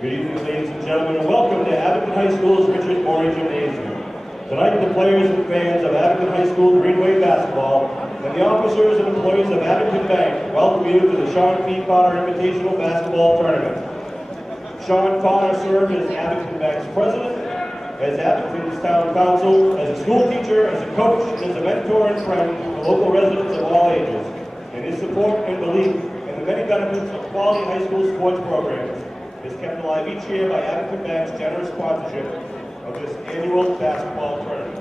Good evening, ladies and gentlemen, and welcome to Abington High School's Richard Morey Gymnasium. Tonight, the players and fans of Abington High School Green Wave basketball and the officers and employees of Abington Bank welcome you to the Sean P. Connor Invitational Basketball Tournament. Sean Connor served as Abington Bank's president, as Abington's town council, as a school teacher, as a coach, and as a mentor and friend to local residents of all ages. And his support and belief in the many benefits of quality high school sports programs is kept alive each year by Abington Bank's generous sponsorship of this annual basketball tournament.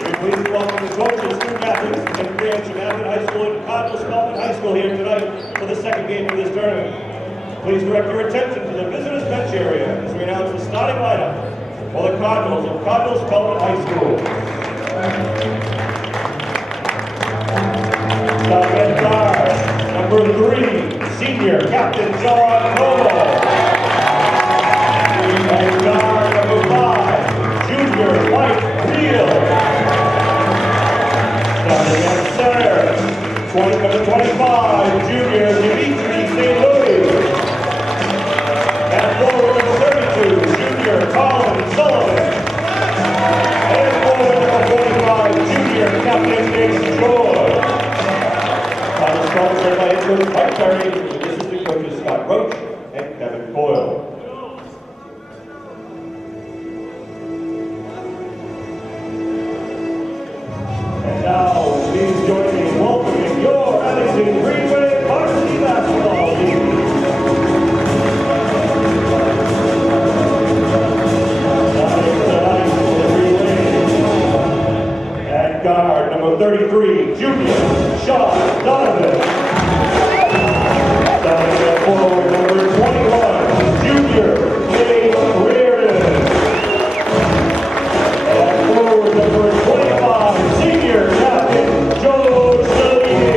We're pleased to welcome the coaches, student athletes, and fans from Abington High School and CardSpel High School here tonight for the second game of this tournament. Please direct your attention to the visitors' bench area as we announce the starting lineup for the Cardinals of CardSpel High School. Starting guard, number 3, senior captain John Como. And guard number 5, junior Mike Reel. Starting at center, number 25, junior Dimitri St. Louis. And forward number 32, junior Colin Sullivan. And forward number 45, junior captain Nick George. Final sponsor by head coach Mike Perry, with assistant coaches Scott Roach and Kevin Coyle. And now, please join me in welcoming your Abington Green Wave varsity basketball team. At guard, number 33, junior Sean Donovan. Starting at forward, number 21, junior Dave Reardon. At forward, number 25, senior captain George Cellini.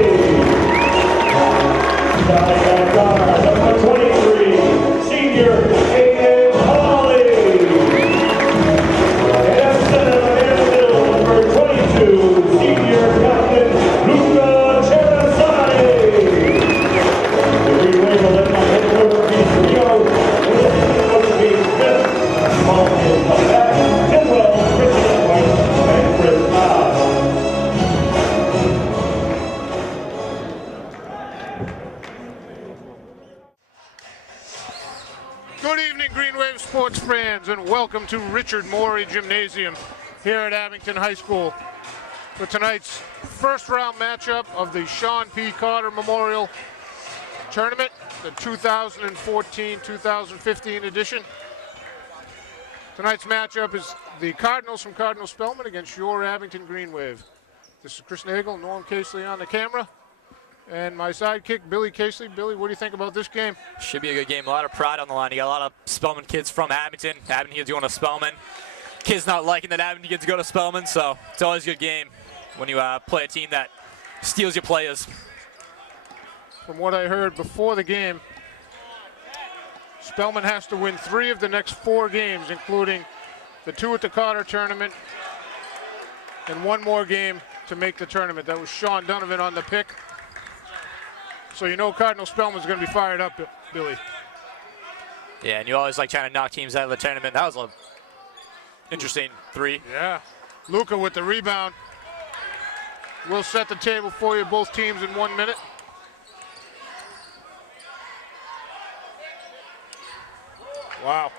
Starting at guard, number 23, senior Aiden Hawley. And at center in the middle, number 22, senior captain Luca Cherazani. The Green Wave will let my head coach Pete Rio, and coach Pete Smith, Paul Hill come back, Tim Wells, Richard White, and Chris Todd. Good evening, Green Wave sports fans, and welcome to Richard Morey Gymnasium here at Abington High School for tonight's first round matchup of the Sean P. Carter Memorial Tournament, the 2014-2015 edition. Tonight's matchup is the Cardinals from Cardinal Spellman against your Abington Green Wave. This is Chris Nagel, Norm Casely on the camera, and my sidekick, Billy Casely. Billy, what do you think about this game? Should be a good game. A lot of pride on the line. You got a lot of Spellman kids from Abington. Abington kids going to Spellman. Kids not liking that Abington kids go to Spellman, so it's always a good game when you play a team that steals your players. From what I heard before the game, Spellman has to win 3 of the next 4 games, including the 2 at the Carter tournament and 1 more game to make the tournament. That was Sean Donovan on the pick. So you know Cardinal Spellman's going to be fired up, Billy. Yeah, and you always like trying to knock teams out of the tournament. That was an interesting 3. Yeah. Luca with the rebound. We'll set the table for you, both teams, in 1 minute. Wow.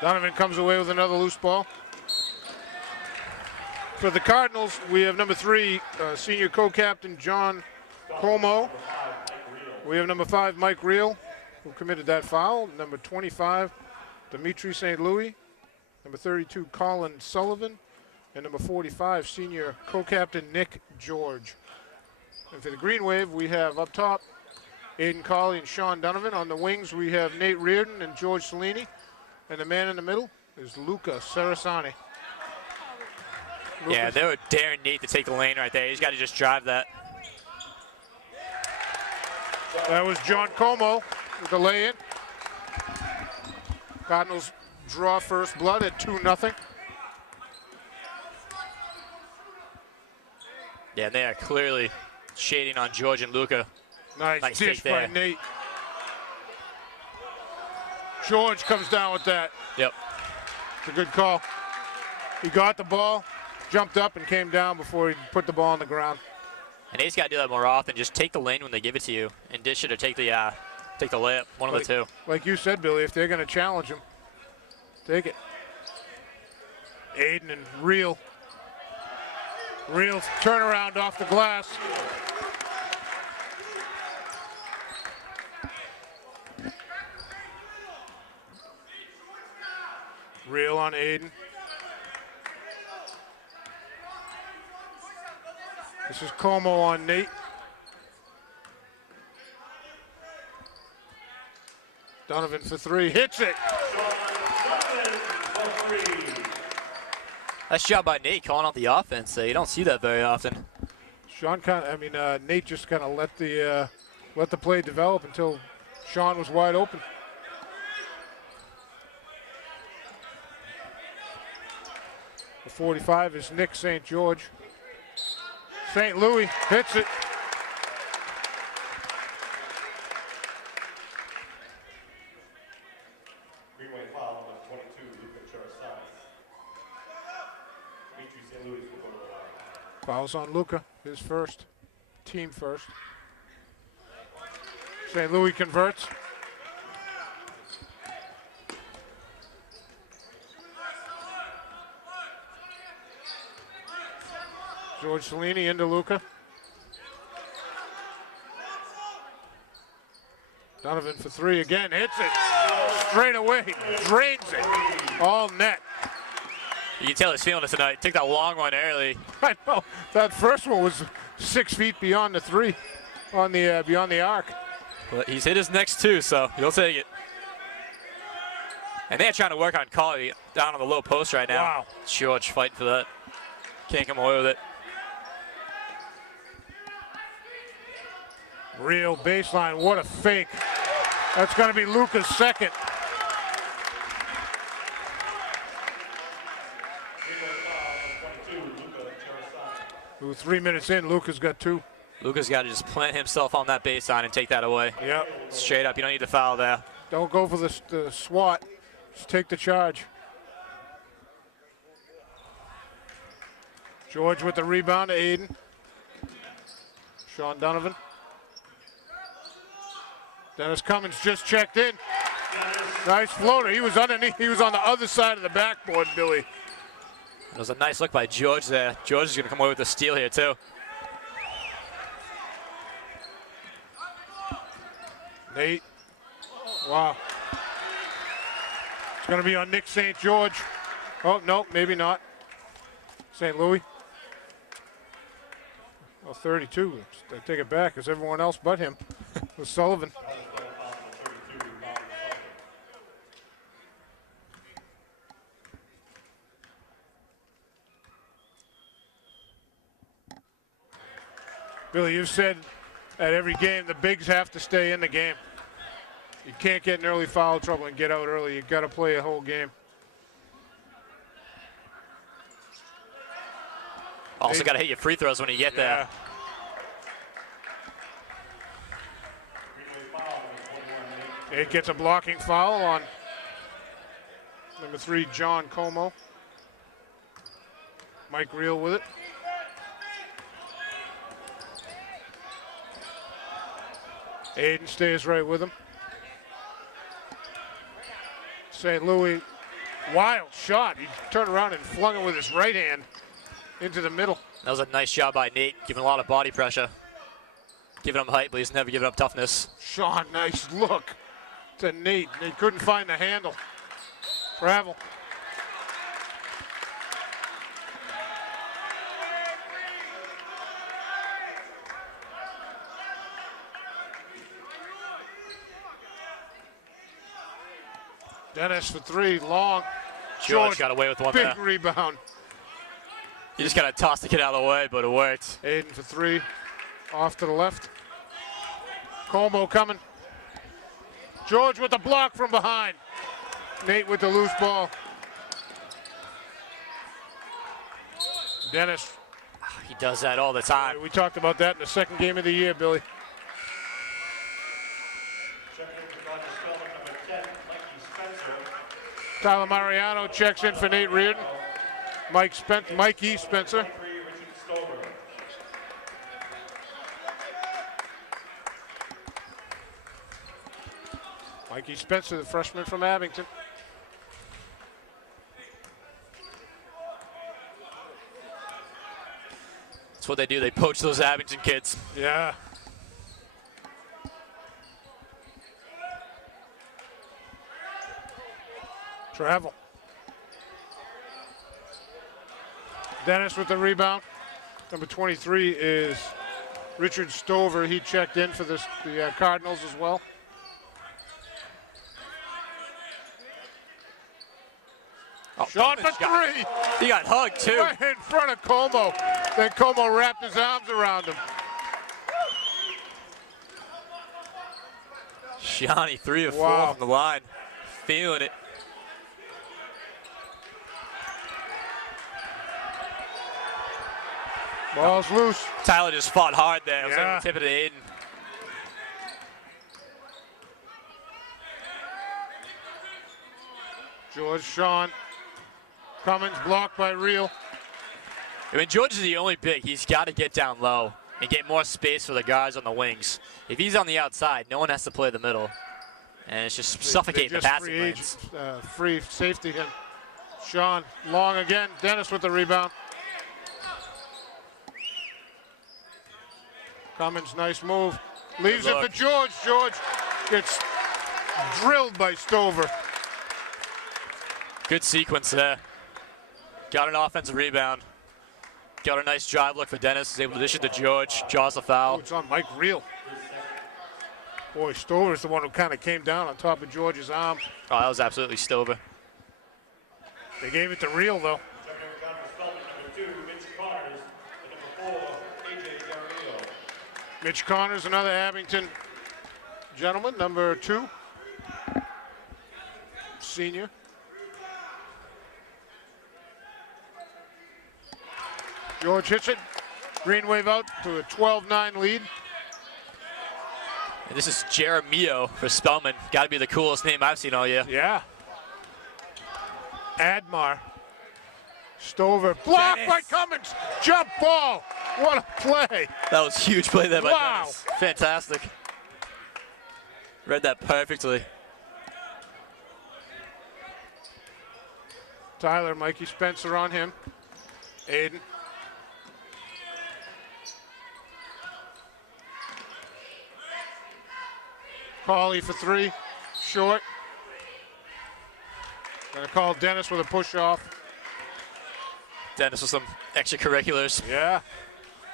Donovan comes away with another loose ball. For the Cardinals, we have number 3, senior co-captain John Como. We have number 5, Mike Reel, who committed that foul. Number 25, Dimitri St. Louis. Number 32, Colin Sullivan. And number 45, senior co-captain Nick George. And for the Green Wave, we have up top Aiden Colley and Sean Donovan. On the wings, we have Nate Reardon and George Cellini. And the man in the middle is Luca Sarasani. Yeah, they were daring Nate to take the lane right there. He's got to just drive that. That was John Como with the lay-in. Cardinals draw first blood at 2-0. Yeah, they are clearly shading on George and Luca. Nice dish take by there. Nate. George comes down with that. Yep. It's a good call. He got the ball, jumped up, and came down before he put the ball on the ground. And Nate's got to do that more often. Just take the lane when they give it to you, and dish it or take the layup. One of the two. Like you said, Billy, if they're going to challenge him, take it. Aiden and Real turnaround off the glass. Real on Aiden. This is Como on Nate. Donovan for three, hits it. Nice job by Nate calling out the offense. You don't see that very often. Nate just kind of let the play develop until Sean was wide open. The 45 is Nick St. George. St. Louis hits it. Greenway foul on 22, Luca Cheerleader. Dimitri St. Louis will go to the line. Fouls on Luca, his first, team first. St. Louis converts. George Cellini into Luca. Donovan for three again, hits it. Straight away, drains it. All net. You can tell he's feeling it tonight. Took that long one early. I know, that first one was 6 feet beyond the three, on the beyond the arc. But he's hit his next two, so he'll take it. And they're trying to work on Collie down on the low post right now. Wow. George fighting for that. Can't come away with it. Real baseline, what a fake. That's gonna be Luca's second. Ooh, 3 minutes in, Luca's got two. Luca's got to just plant himself on that baseline and take that away. Yep. Straight up, you don't need to foul there. Don't go for the swat, just take the charge. George with the rebound to Aiden. Sean Donovan. Dennis Cummins just checked in. Nice floater. He was underneath. He was on the other side of the backboard, Billy. It was a nice look by George there. George is going to come away with the steal here, too. Nate. Wow. It's going to be on Nick St. George. Oh, no, maybe not. St. Louis. Well, 32. I take it back because everyone else but him was Sullivan. Billy, you've said at every game the bigs have to stay in the game. You can't get in early foul trouble and get out early. You've got to play a whole game. Also got to hit your free throws when you get there. It gets a blocking foul on number 3, John Como. Mike Reel with it. Aiden stays right with him. St. Louis, wild shot. He turned around and flung it with his right hand into the middle. That was a nice job by Nate, giving a lot of body pressure. Giving him height, but he's never given up toughness. Sean, nice look to Nate. They couldn't find the handle. Travel. Dennis for 3, long. George got away with one big there. Rebound. You just got to toss the kid out of the way, but it worked. Aiden for 3, off to the left. Como coming. George with the block from behind. Nate with the loose ball. Dennis. He does that all the time. We talked about that in the second game of the year, Billy. Tyler Mariano checks in for Nate Reardon. Mikey Spencer. Mikey Spencer, the freshman from Abington. That's what they do. They poach those Abington kids. Yeah. Travel. Dennis with the rebound. Number 23 is Richard Stover. He checked in for the Cardinals as well. Oh, Shot for three. He got hugged too. Right in front of Como. Then Como wrapped his arms around him. Shiani 3 of 4 Wow. from the line. Feeling it. Ball's loose. Tyler just fought hard there. It was Yeah. like tip it to Aiden. George Sean. Cummins blocked by Reel. I mean, George is the only big. He's got to get down low and get more space for the guys on the wings. If he's on the outside, no one has to play the middle. And it's just suffocating the passing lanes. Free safety him. Sean long again. Dennis with the rebound. Cummins, nice move. Leaves it for George. George gets drilled by Stover. Good sequence there. Got an offensive rebound. Got a nice drive look for Dennis. Is able to dish it to George. Draws the Oh, foul. it's on Mike Reel. Boy, Stover's the one who kind of came down on top of George's arm. Oh, that was absolutely Stover. They gave it to Reel, though. Mitch Connors, another Abington gentleman, number 2. Senior. George hits it. Green wave out to a 12-9 lead. And this is Jeremio for Spellman. Got to be the coolest name I've seen all year. Yeah. Admar. Stover. Blocked by Cummins. Jump ball. What a play. That was a huge play there by Wow. Dennis. Fantastic. Read that perfectly. Tyler, Mikey Spencer on him. Aiden. Pauly for 3. Short. Gonna call Dennis with a push off. Dennis with some extracurriculars. Yeah.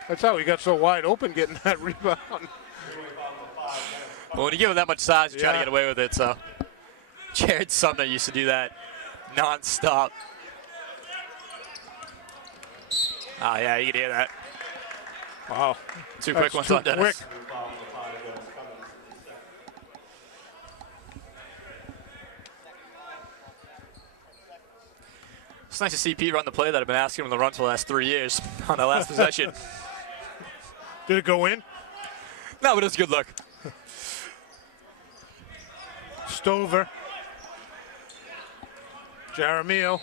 That's how he got so wide open getting that rebound. Well, when you give him that much size, you try to Yeah. get away with it. So Jared Sumner used to do that non-stop. Oh, yeah, you can hear that. Wow. 2 quick That's ones too on Dennis. quick. It's nice to see Pete run the play that I've been asking him to run for the last 3 years on that last possession. Did it go in? No, but it was a good look. Stover. Jeremio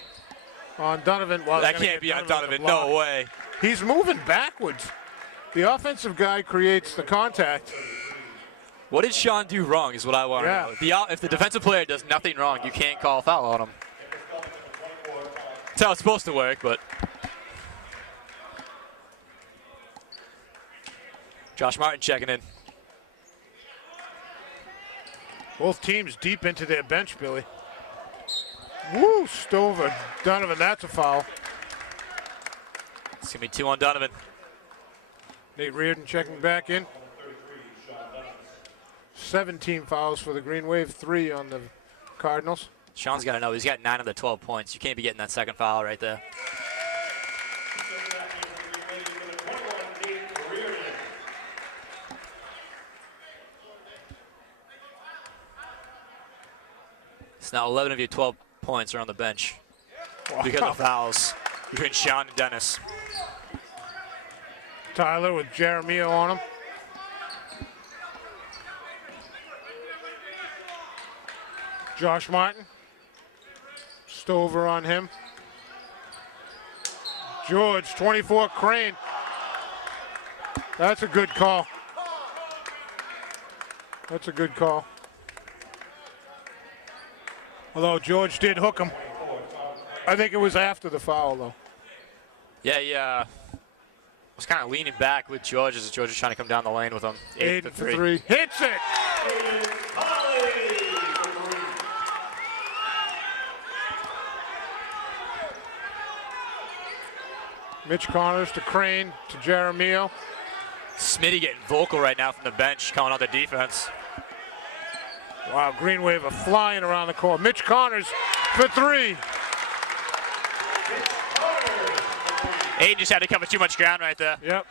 on Donovan. Well, That can't be on Donovan. No way. He's moving backwards. The offensive guy creates the contact. What did Sean do wrong is what I want Yeah. to know. If the defensive player does nothing wrong, you can't call a foul on him. That's how it's supposed to work, but. Josh Martin checking in. Both teams deep into their bench, Billy. Woo, Stover. Donovan, that's a foul. It's going to be 2 on Donovan. Nate Reardon checking back in. 17 fouls for the Green Wave, 3 on the Cardinals. Sean's got to know he's got 9 of the 12 points. You can't be getting that second foul right there. So now 11 of your 12 points are on the bench because of fouls between Sean and Dennis. Tyler with Jeremio on him. Josh Martin. Stover on him. George, 24, Crane. That's a good call. That's a good call. Although George did hook him. I think it was after the foul, though. Yeah, he was kind of leaning back with George as George was trying to come down the lane with him. 8 for three. Hits it! Mitch Connors to Crane to Jeremio. Smitty getting vocal right now from the bench, calling out the defense. Wow, Green Wave are flying around the court. Mitch Connors for three. Aiden just had to cover too much ground right there. Yep.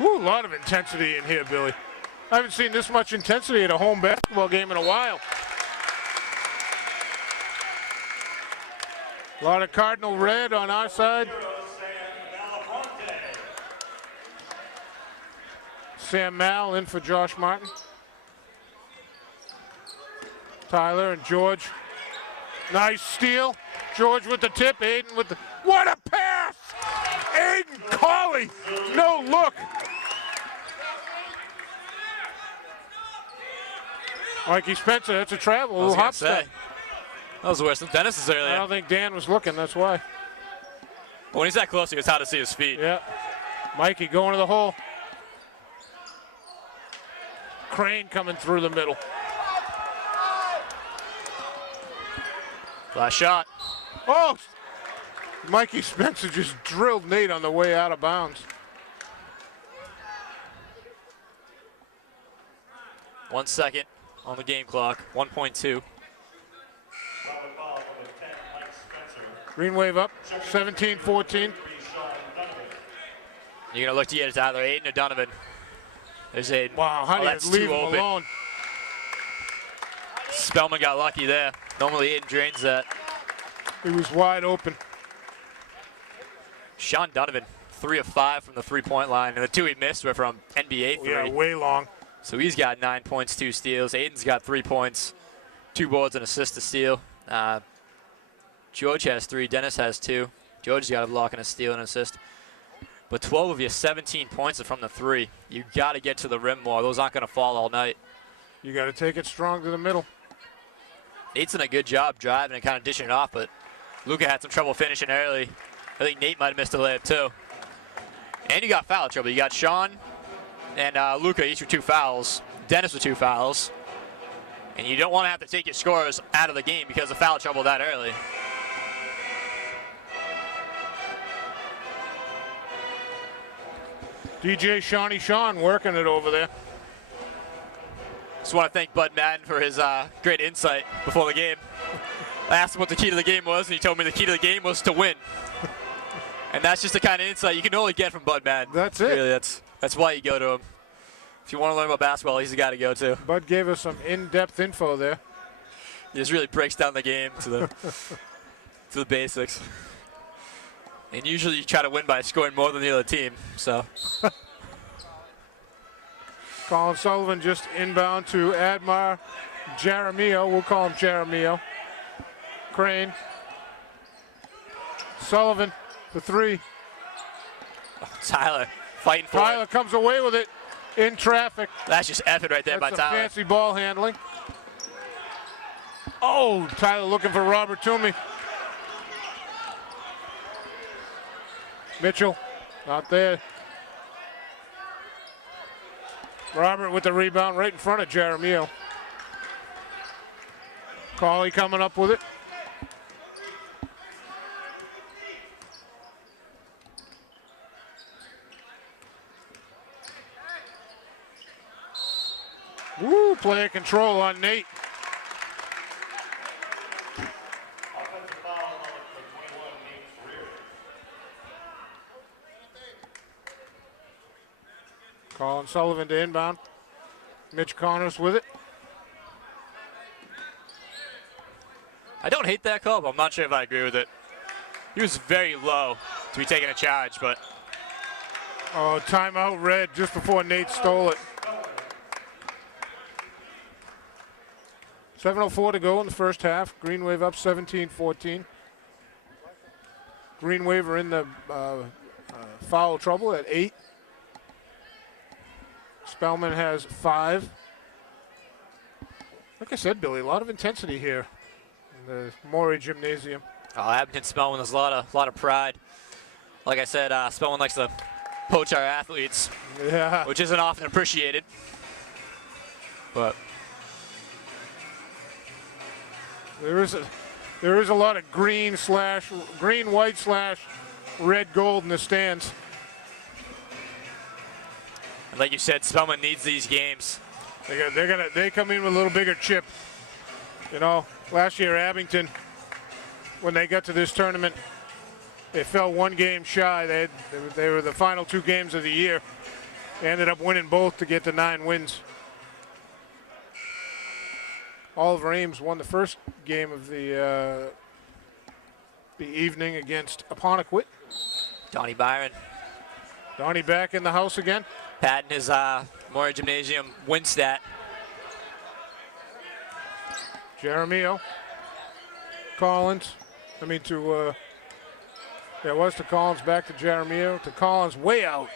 Ooh, a lot of intensity in here, Billy. I haven't seen this much intensity at a home basketball game in a while. A lot of Cardinal red on our side. Sam Mal in for Josh Martin. Tyler and George. Nice steal. George with the tip. Aiden with the... What a pass! Aiden Colley. No look. Mikey Spencer, that's a travel. A little hop step. That was worse than Dennis's earlier. I don't think Dan was looking, that's why. When he's that close, it's hard to see his feet. Yeah. Mikey going to the hole. Crane coming through the middle. Last shot. Oh! Mikey Spencer just drilled Nate on the way out of bounds. 1 second on the game clock. 1.2. Green Wave up, 17-14. You're going to look to get it to either Aiden or Donovan. There's Aiden. Wow, how do you leave him open. alone? Spellman got lucky there. Normally Aiden drains that. He was wide open. Sean Donovan, 3 of 5 from the three-point line, and the 2 he missed were from NBA 3. Yeah, way long. So he's got 9 points, 2 steals. Aiden's got 3 points, 2 boards, and assist to steal. George has 3. Dennis has 2. George's got a block and a steal and assist. But 12 of your 17 points are from the 3. You got to get to the rim more. Those aren't going to fall all night. You got to take it strong to the middle. Nate's done a good job driving and kind of dishing it off, but Luka had some trouble finishing early. I think Nate might have missed a layup too. And you got foul trouble. You got Sean and Luka each with 2 fouls. Dennis with 2 fouls. And you don't want to have to take your scorers out of the game because of foul trouble that early. DJ Shawnee Sean working it over there. Just want to thank Bud Madden for his great insight before the game. I asked him what the key to the game was, and he told me the key to the game was to win. And that's just the kind of insight you can only get from Bud Madden. That's it. Really, that's why you go to him. If you want to learn about basketball, he's the guy to go to. Bud gave us some in-depth info there. He just really breaks down the game to the to the basics. And usually you try to win by scoring more than the other team. So. Colin Sullivan just inbound to Admar Jeremio. We'll call him Jeremio. Crane. Sullivan for 3. Tyler fighting for Tyler it. comes away with it in traffic. That's just effort right there by That's Tyler. fancy ball handling. Oh, Tyler looking for Robert Toomey. Mitchell, not there. Robert with the rebound right in front of Jeremio. Cauley coming up with it. Woo, player control on Nate. Colin Sullivan to inbound. Mitch Connors with it. I don't hate that call, but I'm not sure if I agree with it. He was very low to be taking a charge, but. Oh, timeout red just before Nate stole it. 7:04 to go in the first half. Green Wave up 17-14. Green Wave are in the foul trouble at 8. Spellman has 5. Like I said, Billy, a lot of intensity here in the Morey Gymnasium. Oh, Abington Spellman, there's a lot of pride. Like I said, Spellman likes to poach our athletes, Yeah. which isn't often appreciated. But There is a lot of green, white / red, gold in the stands. and like you said, Spellman needs these games. They come in with a little bigger chip. You know, last year Abington, when they got to this tournament, they fell 1 game shy. They were the final 2 games of the year. They ended up winning both to get to 9 wins. Oliver Ames won the first game of the evening against Apponequet. Donnie Byron Donnie back in the house again. patting his Morey Gymnasium win stat. Jeremio. Collins. It was to Collins, back to Jeremio. To Collins, way out.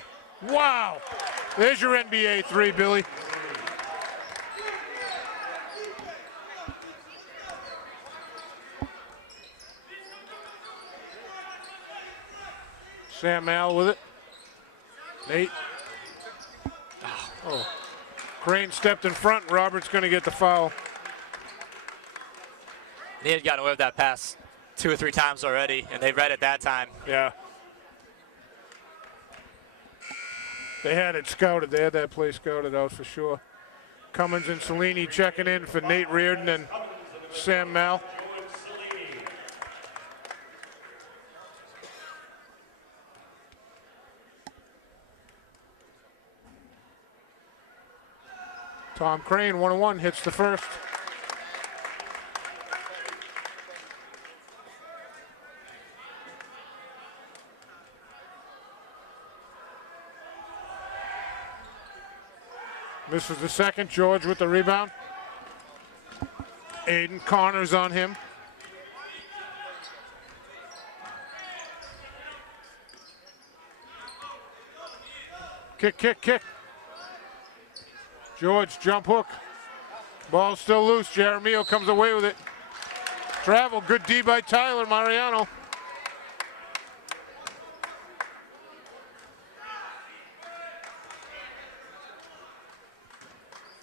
Wow! There's your NBA 3, Billy. Sam Al with it. Nate. Oh. Crane stepped in front. Robert's going to get the foul. He had gotten away with that pass 2 or 3 times already, and they read it that time. Yeah. They had it scouted. They had that play scouted out for sure. Cummins and Cellini checking in for Nate Reardon and Sam Mal. Tom Crane, 1-1, hits the first. Misses the second. George with the rebound. Aiden Connors on him. Kick. George, jump hook. Ball still loose. Jeremio comes away with it. Travel, good D by Tyler Mariano.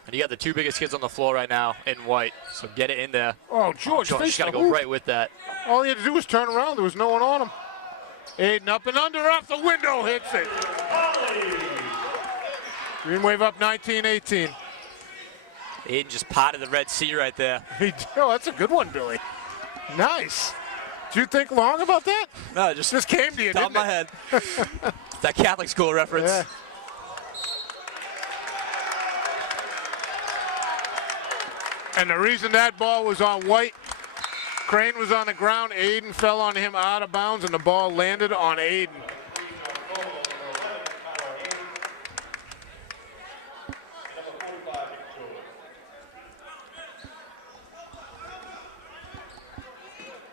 And you got the 2 biggest kids on the floor right now in white, so get it in there. Oh, George Just faced got to the go hoop. right with that. All he had to do was turn around. There was no one on him. Aiden up and under, off the window, hits it. Green Wave up 19-18. Aiden just potted the Red Sea right there. Oh, that's a good one, Billy. Nice. Did you think long about that? No, it just came to you, top of didn't my it? head. That Catholic school reference. Yeah. And the reason that ball was on white, Crane was on the ground, Aiden fell on him out of bounds, and the ball landed on Aiden.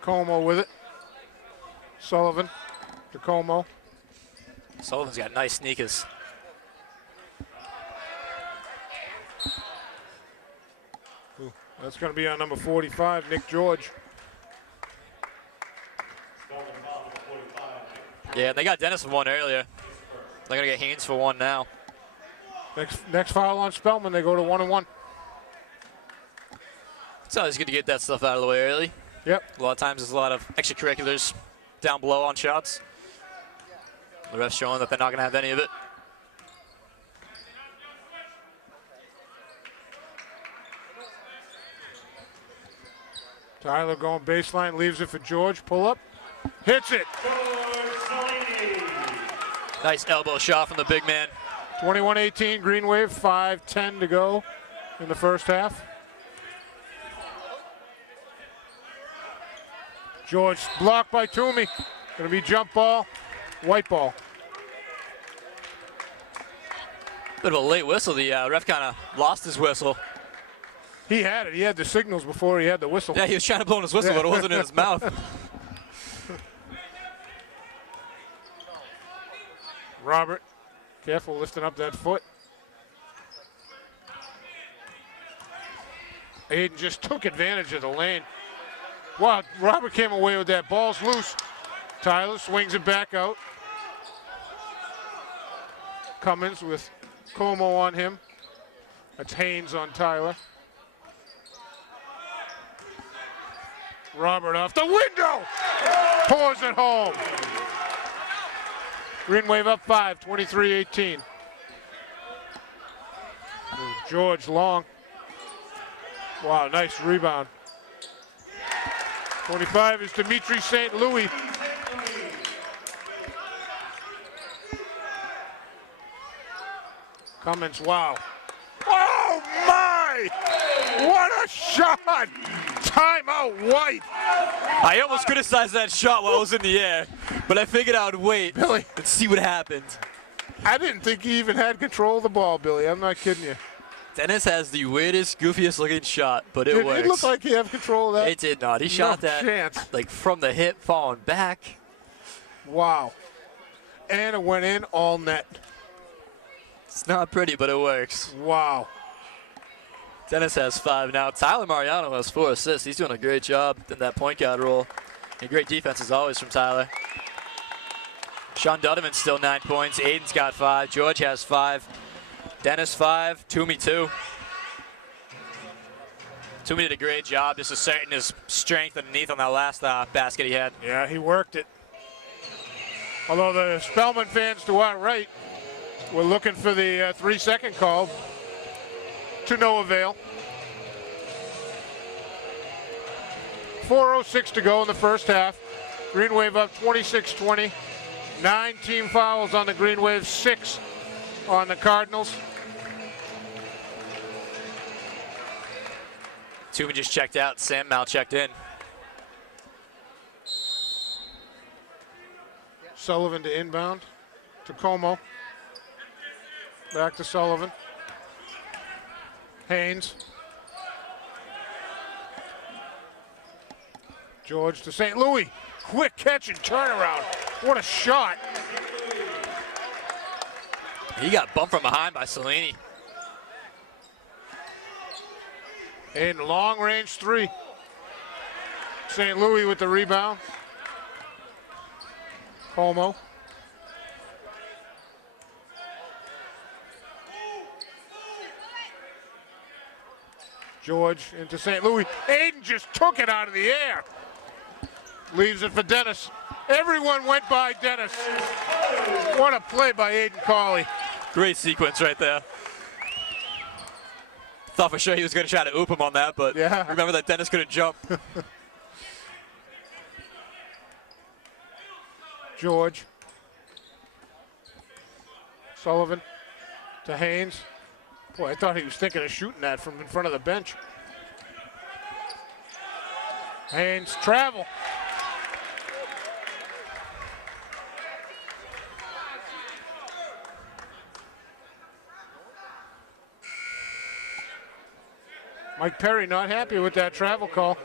Como with it. Sullivan to Como. Sullivan's got nice sneakers. Ooh, that's going to be on number 45, Nick George. Yeah, they got Dennis for 1 earlier. They're going to get Haynes for 1 now. Next foul on Spellman, they go to 1-1. It's always good to get that stuff out of the way early. Yep. A lot of times there's a lot of extracurriculars down below on shots. The ref's showing that they're not going to have any of it. Tyler going baseline, leaves it for George. Pull up, hits it. Nice elbow shot from the big man. 21-18, Green Wave, 5:10 to go in the first half. George blocked by Toomey. Gonna be jump ball, white ball. Bit of a late whistle. The ref kind of lost his whistle. He had it. He had the signals before he had the whistle. Yeah, he was trying to blow in his whistle, but it wasn't in his mouth. Robert, careful lifting up that foot. Aiden just took advantage of the lane. Wow, Robert came away with that. Ball's loose. Tyler swings it back out. Cummins with Como on him. That's Haynes on Tyler. Robert off the window. Pours it home. Green Wave up 5, 23-18. George long. Wow, nice rebound. 25 is Dimitri St. Louis. Cummins, wow. Oh my! What a shot! Timeout White. I almost criticized that shot while it was in the air, but I figured I would wait Billy, and see what happened. I didn't think he even had control of the ball, Billy. I'm not kidding you. Dennis has the weirdest, goofiest looking shot, but it works. Did it look like he had control of that? It did not. He shot that chance. like from the hip, falling back. Wow. And it went in all net. It's not pretty, but it works. Wow. Dennis has 5 now. Tyler Mariano has 4 assists. He's doing a great job in that point guard role. And great defense as always from Tyler. Sean Duddeman's still 9 points. Aiden's got 5. George has 5. Dennis 5. Toomey 2. Toomey did a great job just asserting his strength underneath on that last basket he had. Yeah, he worked it. Although the Spellman fans to our right were looking for the 3-second call, to no avail. 4:06 to go in the first half. Green Wave up 26-20. 9 team fouls on the Green Wave, 6 on the Cardinals. Toomey just checked out. Sam Mal checked in. Sullivan to inbound to Como. Back to Sullivan. Haynes. George to St. Louis. Quick catch and turnaround. What a shot. He got bumped from behind by Cellini. And long range 3. St. Louis with the rebound. Como. George into St. Louis. Aiden just took it out of the air. Leaves it for Dennis. Everyone went by Dennis. What a play by Aiden Cawley. Great sequence right there. Thought for sure he was going to try to oop him on that, but yeah. Remember that Dennis couldn't jump. George. Sullivan to Haynes. Boy, I thought he was thinking of shooting that from in front of the bench. Haynes, travel. Mike Perry not happy with that travel call.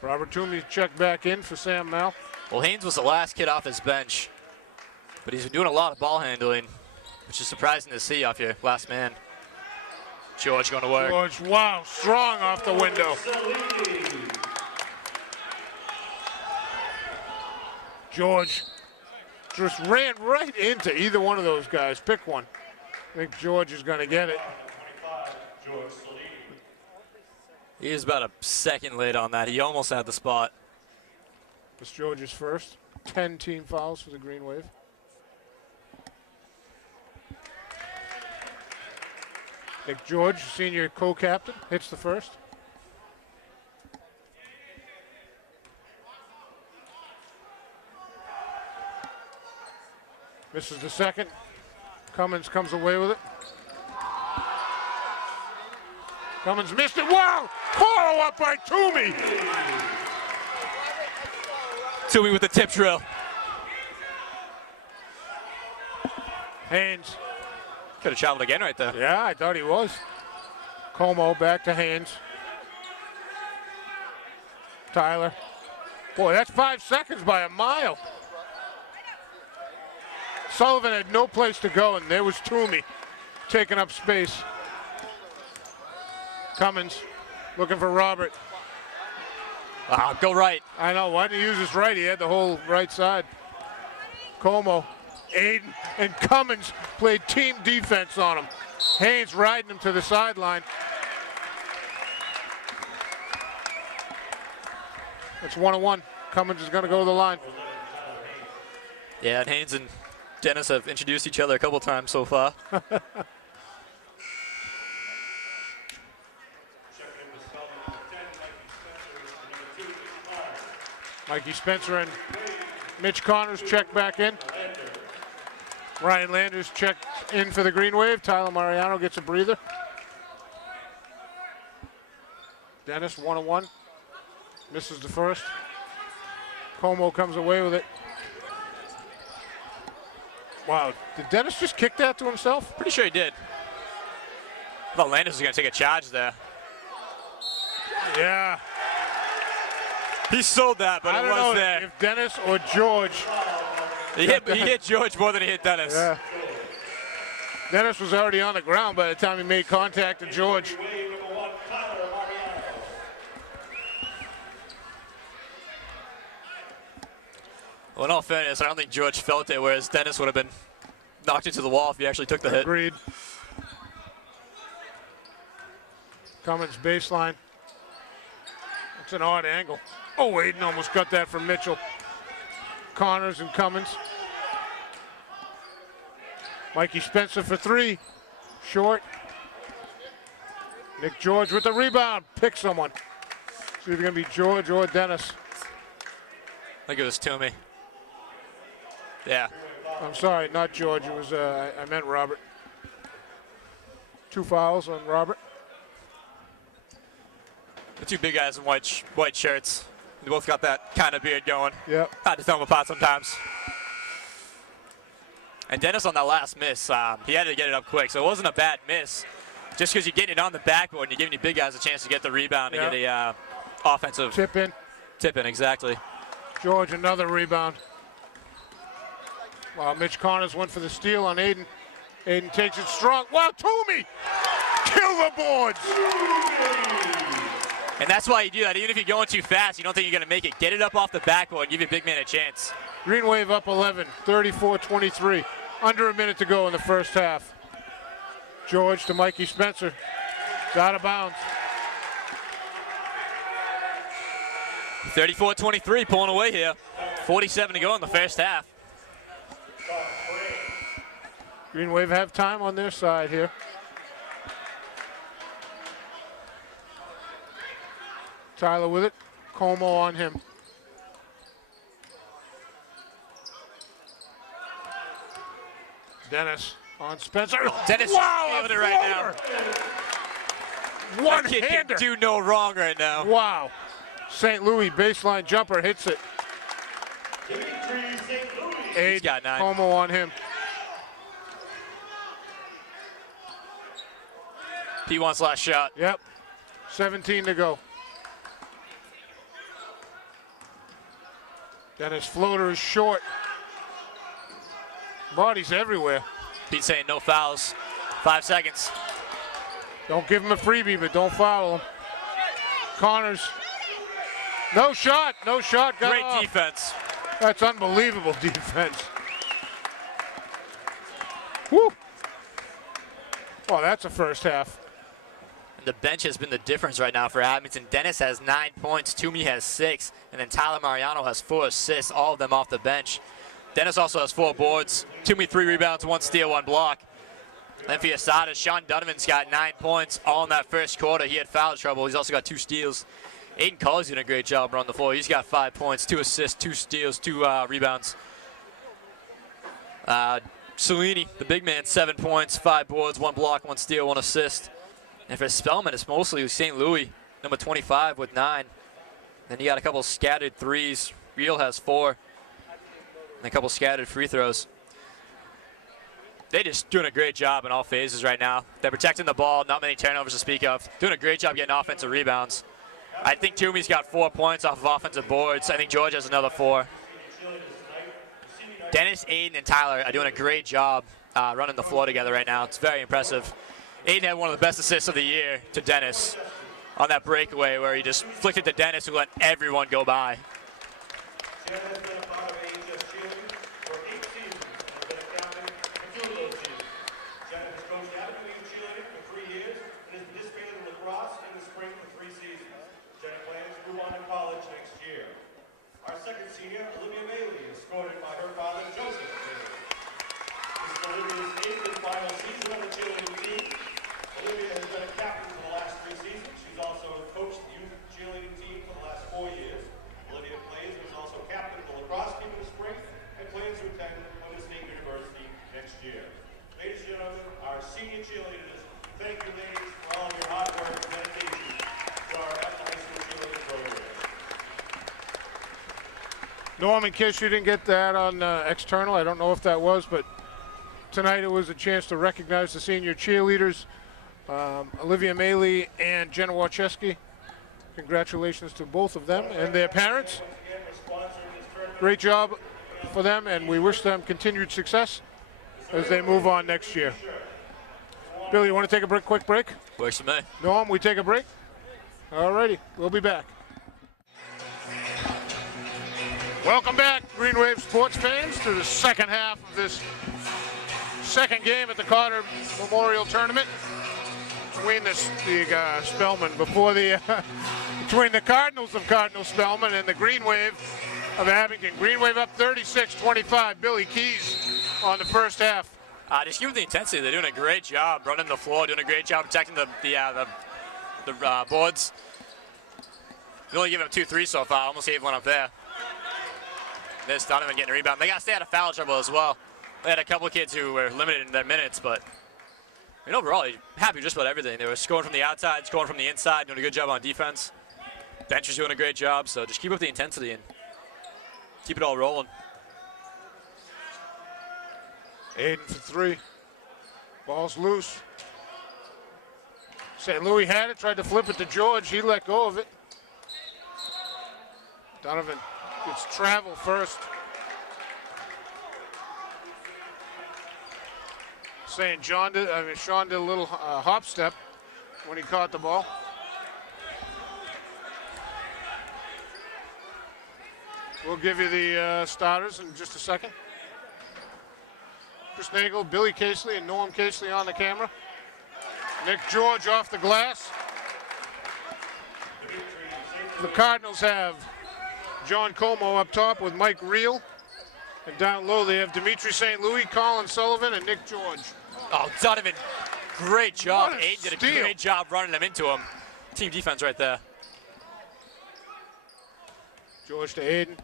Robert Toomey checked back in for Sam Mal. Well, Haynes was the last kid off his bench, but he's been doing a lot of ball handling, which is surprising to see off your last man. George going to work. George, wow, strong off the window. George just ran right into either one of those guys. Pick one. I think George is going to get it. He is about a second late on that. He almost had the spot. It's George's first. 10 team fouls for the Green Wave. Nick George, senior co-captain, hits the first. Misses the second. Cummins comes away with it. Cummins missed it. Wow! Follow up by Toomey. Toomey with the tip drill. Haynes Could have traveled again right there. Yeah, I thought he was. Como back to Haynes. Tyler. Boy, that's 5 seconds by a mile. Sullivan had no place to go, and there was Toomey taking up space. Cummins looking for Robert. Go right. I know, why didn't he use his right? He had the whole right side. Como, Aiden, and Cummins played team defense on him. Haynes riding him to the sideline. It's 1-1. Cummins is going to go to the line. Yeah, and Haynes and Dennis have introduced each other a couple times so far. Mikey Spencer and Mitch Connors check back in. Ryan Landers checked in for the Green Wave. Tyler Mariano gets a breather. Dennis 1-1. Misses the first. Como comes away with it. Wow, did Dennis just kick that to himself? Pretty sure he did. I thought Landers was going to take a charge there. Yeah. He sold that, but I it don't was know there. if Dennis or George. He hit George more than he hit Dennis. Yeah. Dennis was already on the ground by the time he made contact to George. Well, in all fairness, I don't think George felt it, whereas Dennis would have been knocked into the wall if he actually took the hit. Agreed. Cummins baseline. It's an odd angle. Oh, Aiden almost got that from Mitchell. Connors and Cummins. Mikey Spencer for three. Short. Nick George with the rebound. Pick someone. See if it's going to be George or Dennis. I think it was Toomey. Yeah. I'm sorry, not George. It was, I meant Robert. 2 fouls on Robert. The two big guys in white shirts. They both got that kind of beard going. Yep. Hard to tell them apart sometimes. And Dennis on that last miss, he had to get it up quick, so it wasn't a bad miss. Just because you're getting it on the backboard and you're giving your big guys a chance to get the rebound and get a offensive Tip in. Tip in, exactly. George, another rebound. Wow, Mitch Connors went for the steal on Aiden. Aiden takes it strong. Wow, Toomey! Kill the boards! And that's why you do that. Even if you're going too fast, you don't think you're going to make it. Get it up off the backboard and give your big man a chance. Green Wave up 11, 34-23. Under a minute to go in the first half. George to Mikey Spencer. It's out of bounds. 34-23, pulling away here. 47 to go in the first half. Green Wave have time on their side here. Tyler with it. Como on him. Dennis on Spencer. Dennis wow, with it right now. One That kid hander. can do no wrong right now. Wow. St. Louis baseline jumper hits it. He's got 9. Como on him. P1's last shot. Yep. 17 to go. Dennis floater is short. Bodies everywhere. Pete saying no fouls. 5 seconds. Don't give him a freebie, but don't foul him. Connors. No shot. No shot. Got Great off. defense. That's unbelievable defense. Woo. Oh, that's a first half. The bench has been the difference right now for Edmonton. Dennis has 9 points, Toomey has 6, and then Tyler Mariano has 4 assists, all of them off the bench. Dennis also has 4 boards, Toomey 3 rebounds, 1 steal, 1 block. Then for your starters, Sean Donovan's got 9 points, all in that first quarter. He had foul trouble. He's also got 2 steals. Aiden Colley's doing a great job around the floor. He's got 5 points, 2 assists, 2 steals, 2 rebounds. Cellini, the big man, 7 points, 5 boards, 1 block, 1 steal, 1 assist. And for Spellman, it's mostly St. Louis, number 25 with 9. Then you got a couple scattered threes. Real has 4. And a couple scattered free throws. they're just doing a great job in all phases right now. They're protecting the ball, not many turnovers to speak of. Doing a great job getting offensive rebounds. I think Toomey's got 4 points off of offensive boards. I think George has another 4. Dennis, Aiden, and Tyler are doing a great job running the floor together right now. It's very impressive. Aiden had one of the best assists of the year to Dennis on that breakaway where he just flicked it to Dennis who let everyone go by. Jen has been a part of AHS cheerleading for 8 seasons and has been a captain for 2 of those seasons. Jen has coached Abington Youth cheerleading for 3 years and has participated in lacrosse in the spring for 3 seasons. Jen plans to move on to college next year. Our second senior, Olivia Bailey, is escorted by her father, Joseph Bailey. This is Olivia's 8th and final season on the cheerleading team. Olivia has been a captain for the last 3 seasons. She's also coached the youth cheerleading team for the last 4 years. Olivia plays and is also captain of the lacrosse team in the spring and plans to attend Plymouth State University next year. Ladies and gentlemen, our senior cheerleaders, thank you, ladies, for all of your hard work and dedication to our Abington High School cheerleading program. Norm, in case you didn't get that on external, I don't know if that was, but tonight it was a chance to recognize the senior cheerleaders, Olivia Maley and Jenna Warcheski. Congratulations to both of them and their parents. Great job for them, and we wish them continued success as they move on next year. Billy, you want to take a quick break? Works for me. Norm, we take a break? All righty, we'll be back. Welcome back, Green Wave sports fans, to the second half of this second game at the Carter Memorial Tournament between the Spellman, between the Cardinals of Cardinal Spellman and the Green Wave of Abington. Green Wave up 36-25. Billy Keys on the first half. Just give them the intensity. They're doing a great job running the floor, doing a great job protecting the boards. They only give them 2 3 so far. Almost gave one up there. There's Donovan getting a rebound. They got to stay out of foul trouble as well. They had a couple of kids who were limited in their minutes, but I mean, overall, you're happy with just about everything. They were scoring from the outside, scoring from the inside, doing a good job on defense. Bench is doing a great job, so just keep up the intensity and keep it all rolling. Aiden for 3. Ball's loose. St. Louis had it, tried to flip it to George. He let go of it. Donovan gets travel first. Saying Sean did a little hop step when he caught the ball. We'll give you the starters in just a second. Chris Nagel, Billy Casely, and Norm Casely on the camera. Nick George off the glass. The Cardinals have John Como up top with Mike Reel. And down low they have Dimitri St. Louis, Colin Sullivan, and Nick George. Oh, Donovan, great job. Aiden did a steal. great job running them into him. Team defense right there. George to Aiden.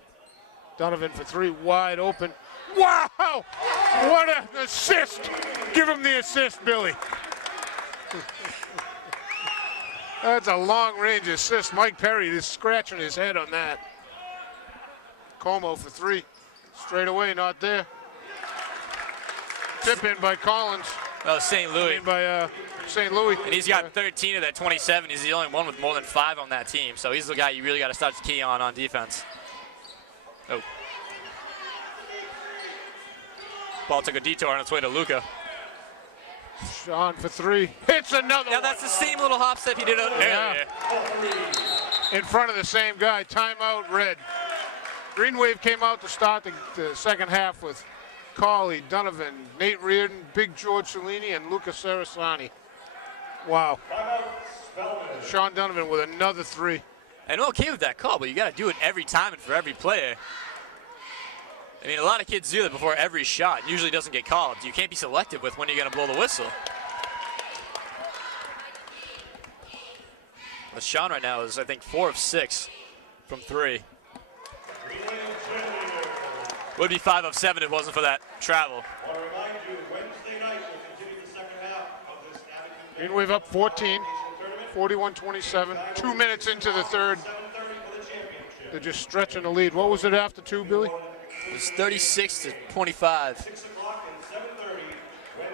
Donovan for 3, wide open. Wow! What an assist! Give him the assist, Billy. That's a long-range assist. Mike Perry is scratching his head on that. Como for 3. Straight away, not there. Tip in by Collins. Oh, St. Louis. By St. Louis. And he's got 13 of that 27. He's the only one with more than 5 on that team. So he's the guy you really got to start to key on defense. Oh. Ball took a detour on its way to Luca. Sean for 3. Hits another Now that's the same little hop step he did earlier. In front of the same guy. Timeout, red. Green Wave came out to start the second half with Cawley, Donovan, Nate Reardon, Big George Cellini, and Luca Sarasani. Wow. Sean Donovan with another 3. And I'm okay with that call, but you got to do it every time and for every player. I mean, a lot of kids do that before every shot. Usually doesn't get called. You can't be selective with when you're going to blow the whistle. But Sean right now is, I think, 4 of 6 from 3. Would be 5 of 7 if it wasn't for that travel. I want to remind you, Wednesday night we'll continue the second half of this Abington Green Wave up 14, 41-27. 2 minutes into the third. They're just stretching the lead. What was it after 2, Billy? It was 36-25. 6 o'clock and 7:30,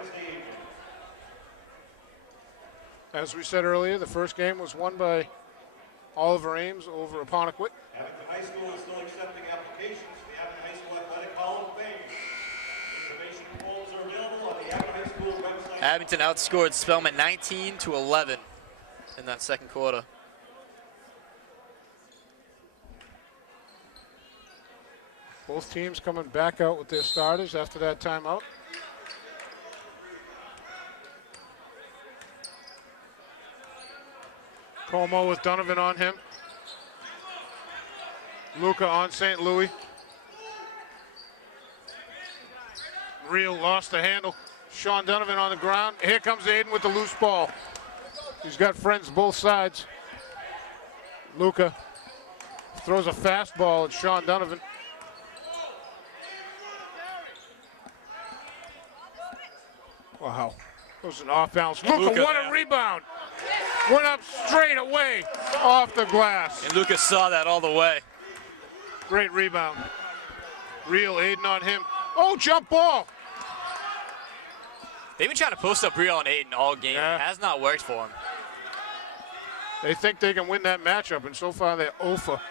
As we said earlier, the first game was won by Oliver Ames over Apponequet. Abington High School is still accepting applications for the Abington High School Athletic Hall of Fame. Information forms are available on the Abington High School website. Abington outscored Spelman 19-11 in that second quarter. Both teams coming back out with their starters after that timeout. Como with Donovan on him. Luca on St. Louis. Real lost the handle. Sean Donovan on the ground. Here comes Aiden with the loose ball. He's got friends both sides. Luca throws a fastball at Sean Donovan. Wow, that was an off balance. Luca, what a rebound! Went up straight away off the glass. And Lucas saw that all the way. Great rebound. Real Aiden on him. Oh, jump ball. They've been trying to post up Real on Aiden all game. Yeah. It has not worked for him. They think they can win that matchup, and so far they're 0 for.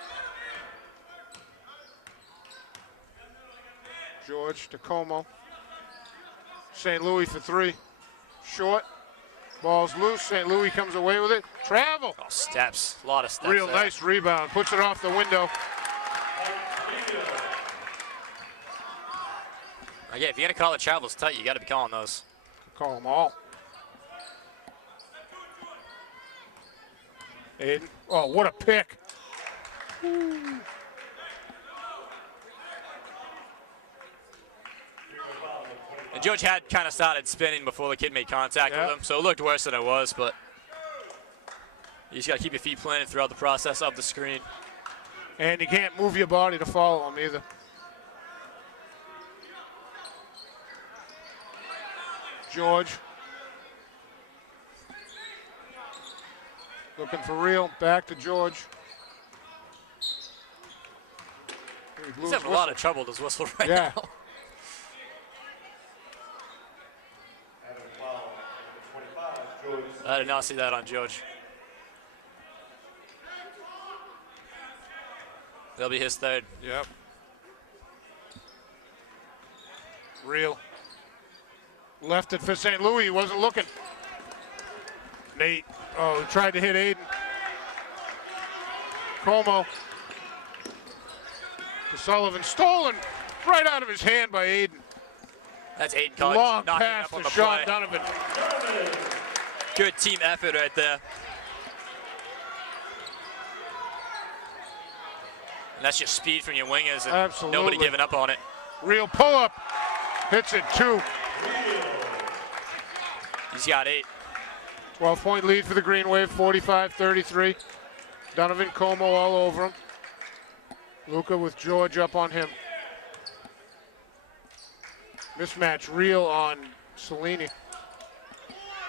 George to Como. St. Louis for 3. Short. Ball's loose. St. Louis comes away with it. Travel. Oh, steps. A lot of steps. Real there. nice rebound. Puts it off the window. Yeah, if you're going to call the travels tight, you got to be calling those. Call them all. Aiden. Oh, what a pick. And George had kind of started spinning before the kid made contact with him, so it looked worse than it was, but you just got to keep your feet planted throughout the process of the screen. And you can't move your body to follow him either. George. Looking for Real. Back to George. He's having a lot of trouble with his whistle right now. I did not see that on George. That'll be his third. Yep. Real. Left it for St. Louis. He wasn't looking. Nate. Oh, he tried to hit Aiden. Como. To Sullivan. Stolen right out of his hand by Aiden. That's Aiden Collins. Long pass to Sean Donovan. Good team effort right there. And that's just speed from your wingers and Absolutely. Nobody giving up on it. Real pull-up. Hits it 2. He's got 8. 12-point lead for the Green Wave, 45-33. Donovan, Como all over him. Luca with George up on him. Mismatch, Real on Cellini.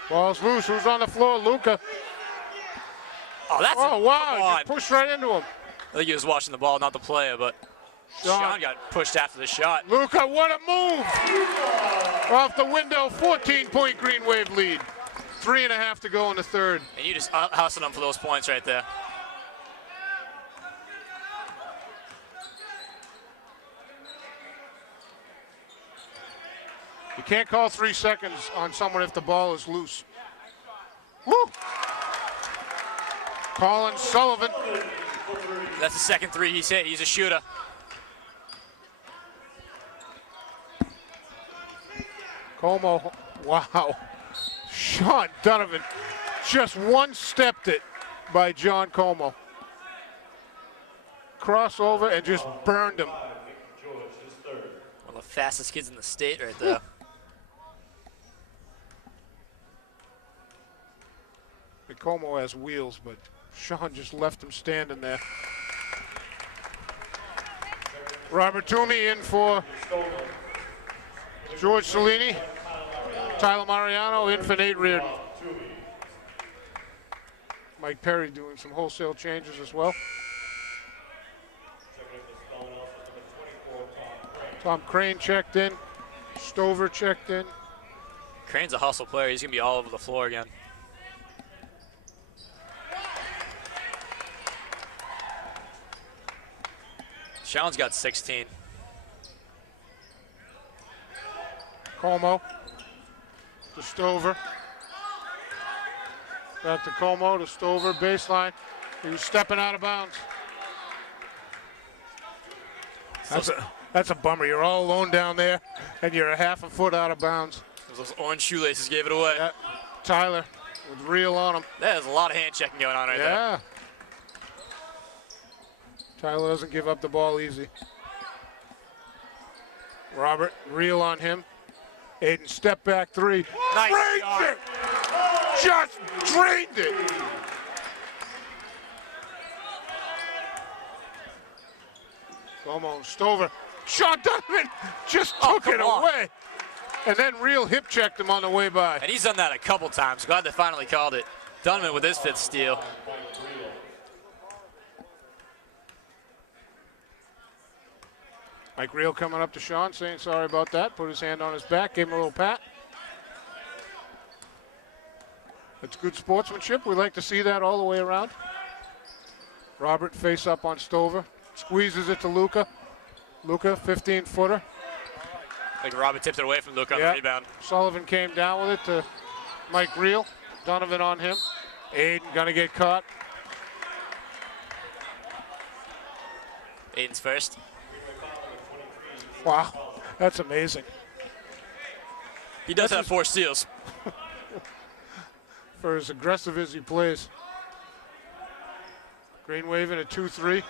Ball's loose. Who's on the floor? Luca. Oh, that's wow. Just pushed right into him. I think he was watching the ball, not the player, but Sean got pushed after the shot. Luca, what a move! Off the window, 14-point Green Wave lead. 3.5 to go in the third. And you just hustled him for those points right there. You can't call 3 seconds on someone if the ball is loose. Woo! Colin Sullivan. That's the second 3 he's hit. He's a shooter. Como, wow. Sean Donovan just one-stepped it by John Como. Crossover and just burned him. One of the fastest kids in the state right there. Como has wheels, but Sean just left him standing there. Robert Toomey in for George Cellini. Tyler Mariano in for Nate Reardon. Mike Perry doing some wholesale changes as well. Tom Crane checked in. Stover checked in. Crane's a hustle player. He's going to be all over the floor again. Sean's got 16. Como to Stover. Back to Como to Stover, baseline. He was stepping out of bounds. That's a bummer. You're all alone down there, and you're a half a foot out of bounds. Those orange shoelaces gave it away. Yeah. Tyler with reel on him. There's a lot of hand checking going on right there. Yeah. Tyler doesn't give up the ball easy. Robert, reel on him. Aiden, step back three. Nice Drained shot. it! Just drained it! Como, Stover. Shot Donovan just took it away. And then real hip checked him on the way by. And he's done that a couple times. Glad they finally called it. Donovan with his 5th steal. Mike Reel coming up to Sean, saying sorry about that. Put his hand on his back, gave him a little pat. That's good sportsmanship. We like to see that all the way around. Robert face up on Stover. Squeezes it to Luca. Luca, 15-footer. I think Robert tipped it away from Luke on the rebound. Sullivan came down with it to Mike Reel. Donovan on him. Aiden gonna get caught. Aiden's first. Wow, that's amazing. He does have 4 steals. For as aggressive as he plays. Green waving a 2-3.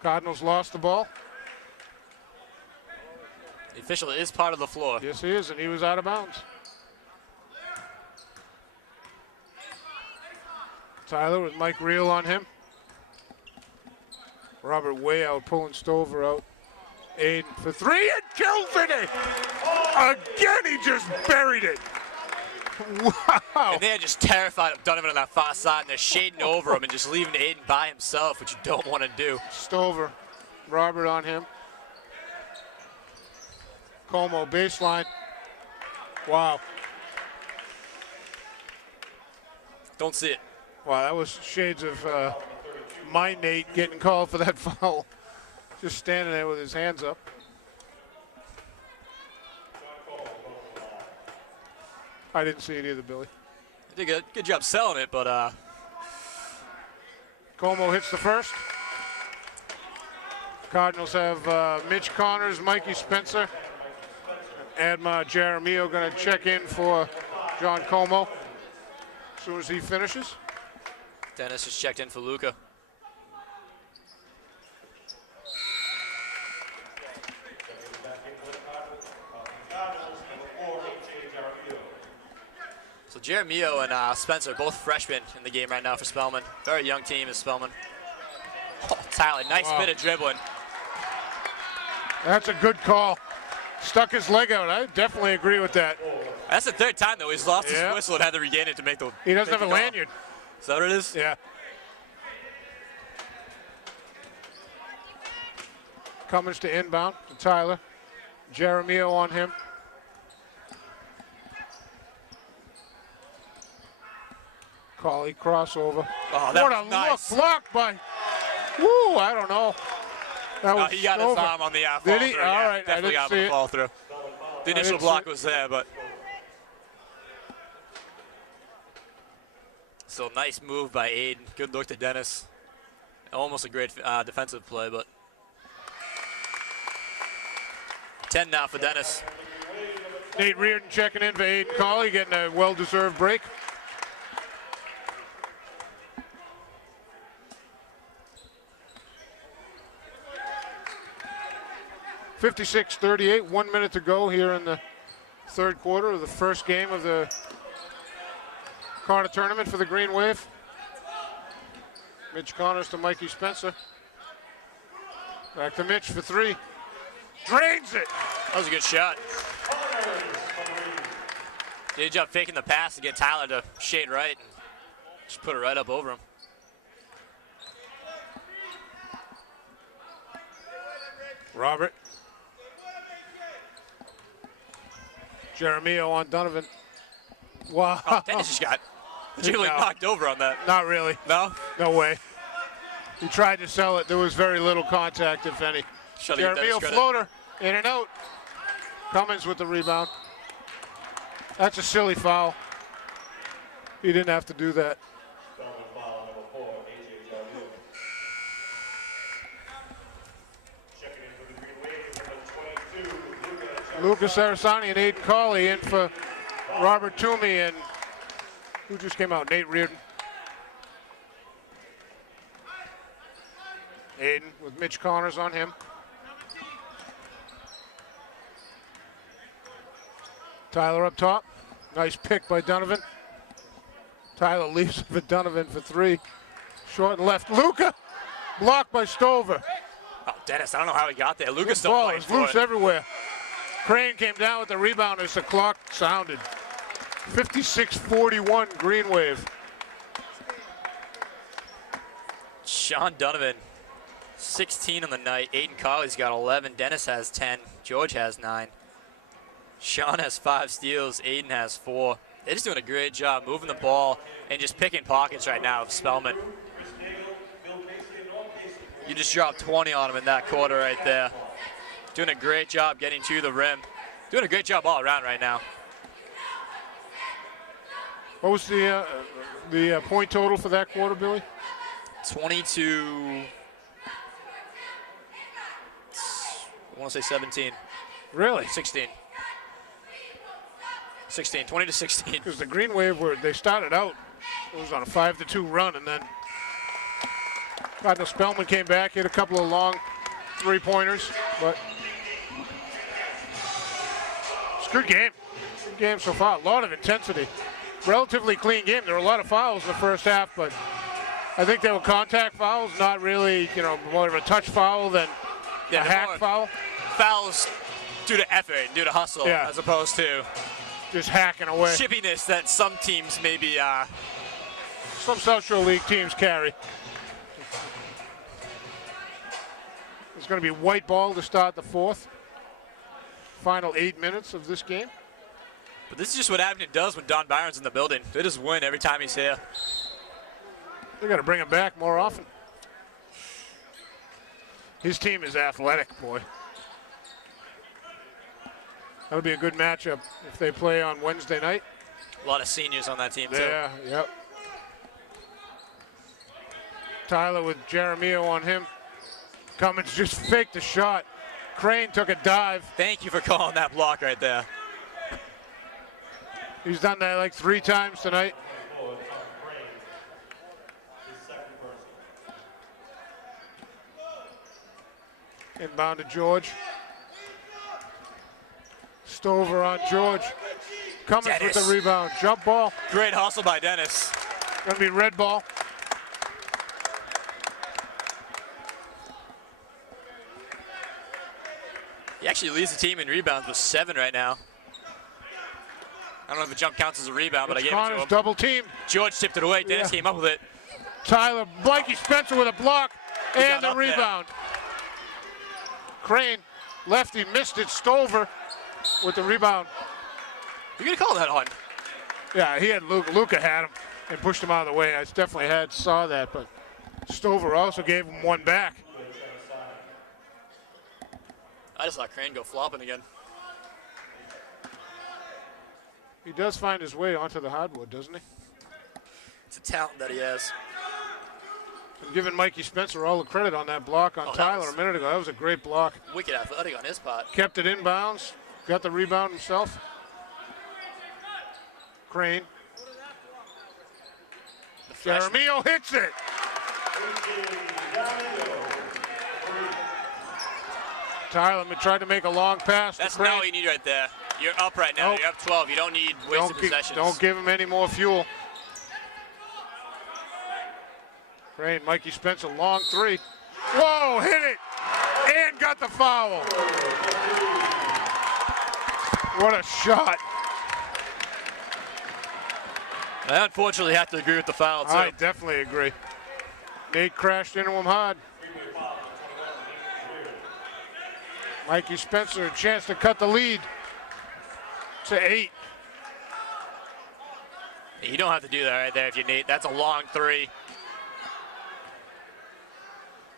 Cardinals lost the ball. The official is part of the floor. Yes, he is, and he was out of bounds. Tyler with Mike Reel on him. Robert way out, pulling Stover out. Aiden for 3 and kills it! Again, he just buried it. Wow. And they're just terrified of Donovan on that far side, and they're shading over him and just leaving Aiden by himself, which you don't want to do. Stover, Robert on him. Como, baseline. Wow. Don't see it. Wow, that was shades of my Nate getting called for that foul. Just standing there with his hands up. I didn't see it either, Billy. They did a good job selling it, but Como hits the first. Cardinals have Mitch Connors, Mikey Spencer, Adma Jaramillo going to check in for John Como as soon as he finishes. Dennis just checked in for Luca. So Jaramillo and Spencer, both freshmen in the game right now for Spellman. Very young team is Spellman. Oh, Tyler, nice bit of dribbling. That's a good call. Stuck his leg out. I definitely agree with that. That's the 3rd time, though. He's lost his whistle and had to regain it to make the. He doesn't have a lanyard. Is that what it is? Yeah. Cummins to inbound to Tyler. Jaramillo on him. Cauley crossover. Oh, that what was a nice. look blocked by. Woo! I don't know. That was he got Stover. his arm on the fall Did he? through. All Yeah, right, definitely got him on the fall through. The initial didn't block see it. was there, but still nice move by Aiden. Good look to Dennis. Almost a great defensive play, but 10 now for Dennis. Nate Reardon checking in for Aiden Cauley, getting a well-deserved break. (56-38), 1 minute to go here in the 3rd quarter of the first game of the Carter tournament for the Green Wave. Mitch Connors to Mikey Spencer. Back to Mitch for 3. Drains it. That was a good shot. Did a job faking the pass to get Tyler to shade right and just put it right up over him. Robert. Jaramillo on Donovan. Wow. Oh, Dennis just got Jiggling No. knocked over on that. Not really. No? No way. He tried to sell it. There was very little contact, if any. Should've given Dennis Jeremy credit. floater, in and out. Cummins with the rebound. That's a silly foul. He didn't have to do that. Lucas Arasani and Aiden Cawley in for Robert Toomey, and who just came out? Nate Reardon. Aiden with Mitch Connors on him. Tyler up top. Nice pick by Donovan. Tyler leaves for Donovan for three. Short and left. Luca blocked by Stover. Oh, Dennis, I don't know how he got there. Lucas still Ball playing is for loose it. everywhere. Crane came down with the rebound as the clock sounded. 56-41 Green Wave. Sean Donovan, 16 on the night. Aiden Colley's got 11. Dennis has 10. George has 9. Sean has 5 steals. Aiden has 4. They're just doing a great job moving the ball and just picking pockets right now of Spellman. You just dropped 20 on him in that quarter right there. Doing a great job getting to the rim. Doing a great job all around right now. What was the point total for that quarter, Billy? 22. I want to say 17. Really? 16. 16, 20 to 16. Because the Green Wave, they started out, it was on a 5-2 run, and then Cardinal Spellman came back, hit a couple of long three-pointers, but it's a good game. Good game so far. A lot of intensity. Relatively clean game. There were a lot of fouls in the first half, but I think they were contact fouls, not really, more of a touch foul than a hack foul. Fouls due to effort, due to hustle, Yeah. as opposed to Just hacking away. chippiness that some teams maybe. Some South Shore League teams carry. It's going to be white ball to start the fourth. Final 8 minutes of this game. But this is just what Abington does when Don Byron's in the building. They just win every time he's here. They got to bring him back more often. His team is athletic, boy. That'll be a good matchup if they play on Wednesday night. A lot of seniors on that team, too. Yeah, yep. Tyler with Jeremio on him. Cummins just faked the shot. Crane took a dive. Thank you for calling that block right there. He's done that like 3 times tonight. Inbound to George. Stover on George. Cummins with the Dennis. rebound. Jump ball. Great hustle by Dennis. Gonna be red ball. He actually leads the team in rebounds with 7 right now. I don't know if a jump counts as a rebound, but I gave it to Connors him. double team. George tipped it away. Dennis came up with it. Tyler, Blakey Spencer with a block and got the up there. rebound. Crane, lefty, missed it. Stover with the rebound. You're going to call that on. Yeah, he had Luca had him and pushed him out of the way. I definitely saw that, but Stover also gave him one back. I just saw Crane go flopping again. He does find his way onto the hardwood, doesn't he? It's a talent that he has. I'm giving Mikey Spencer all the credit on that block on Oh, that Tyler was- a minute ago. That was a great block. Wicked athletic on his part. Kept it inbounds. Got the rebound himself. Crane. The freshman. Jeremio hits it. Tyler tried to make a long pass. That's to Crane. not what you need right there. You're up right now. Nope. You're up 12. You don't need wasted possessions. Don't give him any more fuel. Crane, Mikey Spencer, long 3. Whoa, hit it. And got the foul. What a shot. I unfortunately have to agree with the foul, too. I definitely agree. Nate crashed into him hard. Mikey Spencer, a chance to cut the lead to 8. You don't have to do that right there if you need. That's a long three.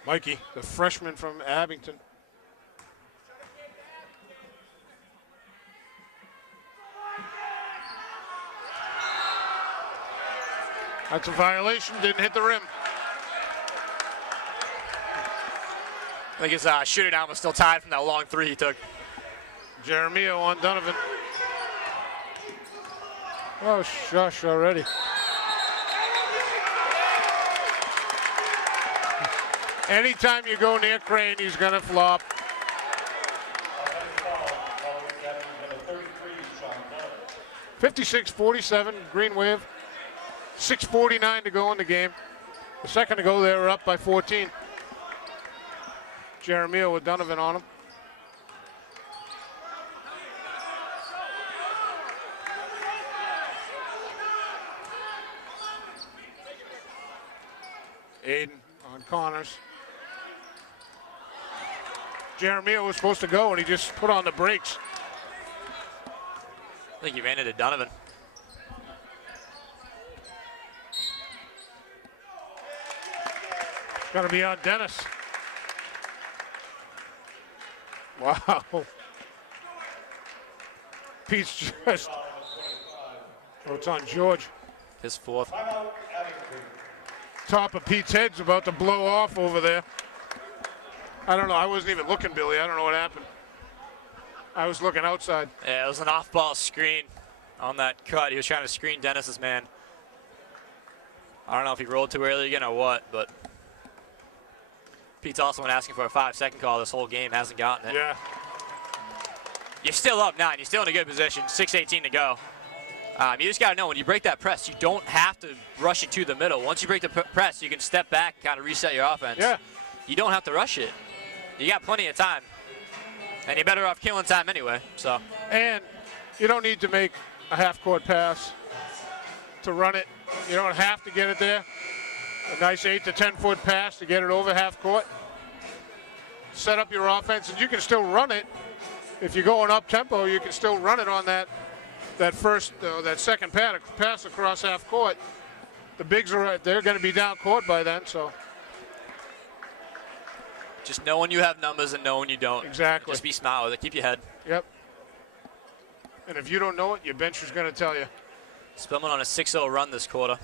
Mikey, the freshman from Abington. That's a violation, didn't hit the rim. I think his shooter down was still tied from that long three he took. Jeremio on Donovan. Oh, shush already. Anytime you go near Crane, he's going to flop. 56-47, Green Wave. 6:49 to go in the game. A second ago, they were up by 14. Jeremio with Donovan on him. Aiden on Connors. Jeremio was supposed to go, and he just put on the brakes. I think he ran into Donovan. It's going to be on Dennis. Wow. Pete's just... Oh, it's on George. His fourth. Top of Pete's head's about to blow off over there. I don't know. I wasn't even looking, Billy. I don't know what happened. I was looking outside. Yeah, it was an off-ball screen on that cut. He was trying to screen Dennis's man. I don't know if he rolled too early again or what, but Pete's also been asking for a 5-second call this whole game. Hasn't gotten it. Yeah. You're still up 9. You're still in a good position. 6:18 to go. You just got to know when you break that press, you don't have to rush it to the middle. Once you break the press, you can step back and kind of reset your offense. Yeah. You don't have to rush it. You got plenty of time. And you're better off killing time anyway. So. And you don't need to make a half-court pass to run it. You don't have to get it there. A nice 8 to 10-foot pass to get it over half-court. Set up your offense, and you can still run it. If you're going up-tempo, you can still run it on that second pass across half-court. The bigs they're going to be down court by then, so. Just know when you have numbers and know when you don't. Exactly. Just be smart with it. Keep your head. Yep. And if you don't know it, your bench is going to tell you. Spillman on a 6-0 run this quarter.